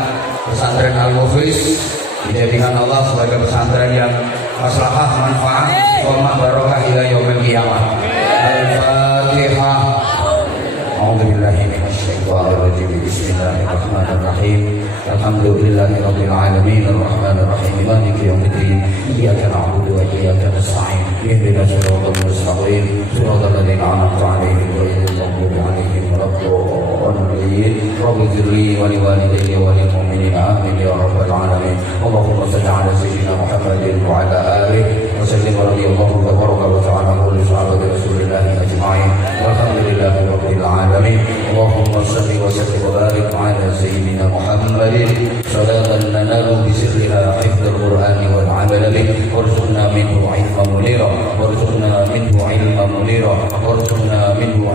pesantren Al-Muflis dijadikan Allah sebagai pesantren yang maslahah, manfaat, istiqomah, barokah ila yaumil qiyamah. Al-Fatihah. A'udzubillahi minasyaitonir rajim. Bismillahirrahmanirrahim. Alhamdulillahirabbil alamin arrahmanir rahim maliki yaumiddin. Iyyaka na'budu wa iyyaka nasta'in. Ihdinas siratal mustaqim. Siratal ladzina an'amta 'alaihim ghairil maghdubi 'alaihim waladdallin. Rabbi ighfirli wa liwalidayya wa lil mu'minina amin ya rabbal alamin. Allahumma shalli 'ala sayyidina Muhammadin wa 'ala alihi wa sallim wa radiyallahu tabaraka wa ta'ala li sahabati Rasulillah ajma'in. Walhamdulillahi rabbil alamin. Allahumma shalli wa sallim wa barik 'ala sayyidina Muhammadin salatan nanalu bisirriha hifdzal qur'ani wal 'amal bih. Warzuqna minhu 'ilman munira warzuqna minhu 'ilman munira warzuqna minhu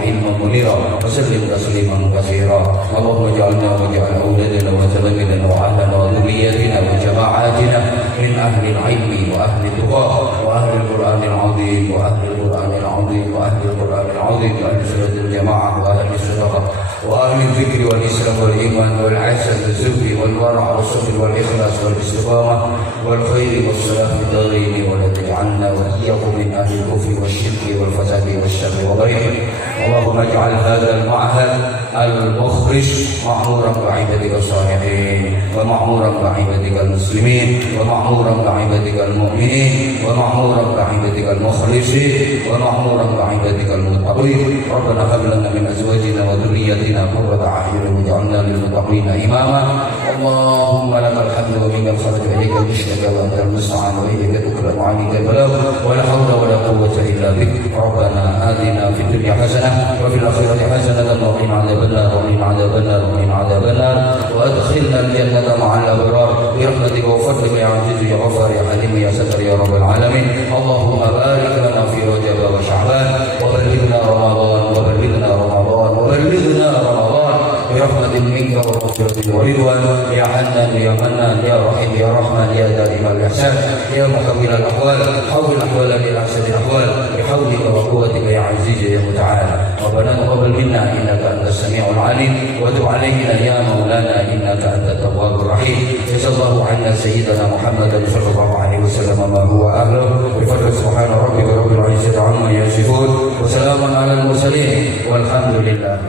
العظيم وأهل السنة الجماعة وأهل الصدقة وأهل الذكر والإسلام والإيمان والعسل والزهد والورع والصبر والإخلاص والاستقامة والخير والصلاح في الدارين ولا تجعلنا وإياكم من أهل الكفر والشرك والفساد والشر وغيره. اللهم اجعل هذا المعهد المخرج معمورا بعبادك الصالحين ومعمورا بعبادك المسلمين ومعمورا بعبادك المؤمنين ومعمورا بعبادك المخلصين ومعمورا بعبادك المتقين. ربنا هب لنا من ازواجنا وذرياتنا قرة اعين واجعلنا للمتقين اماما. اللهم لك الحمد ومنك الخلق اليك المشتكى وانت المستعان واليك تكلم وعليك البلاغ ولا حول ولا قوة الا بك. ربنا آتنا في الدنيا حسنة وفي الآخرة حسنة وقنا عذاب النار وقنا عذاب النار وقنا عذاب النار وادخلنا الجنة مع الأبرار برحمتك وفضلك يا عزيز يا غفار يا حليم يا ستر يا رب العالمين. اللهم بارك لنا في رجب وشعبان وبلغنا رمضان وبلغنا رمضان وبلغنا رمضان برحمة منك ومغفرة ورضوان يا حنان يا منان يا رحيم يا رحمن يا دائم الإحسان يا محول الأحوال حول أحوال بأحسن الأحوال بحولك وقوتك يا عزيز يا متعال. ربنا تقبل منا إنك أنت السميع العليم وتب علينا يا مولانا إنك أنت التواب الرحيم. جزا الله عنا سيدنا محمد صلى الله عليه وسلم ما هو أهله بفضل سبحان ربك رب العزة عما يصفون وسلام على المرسلين والحمد لله.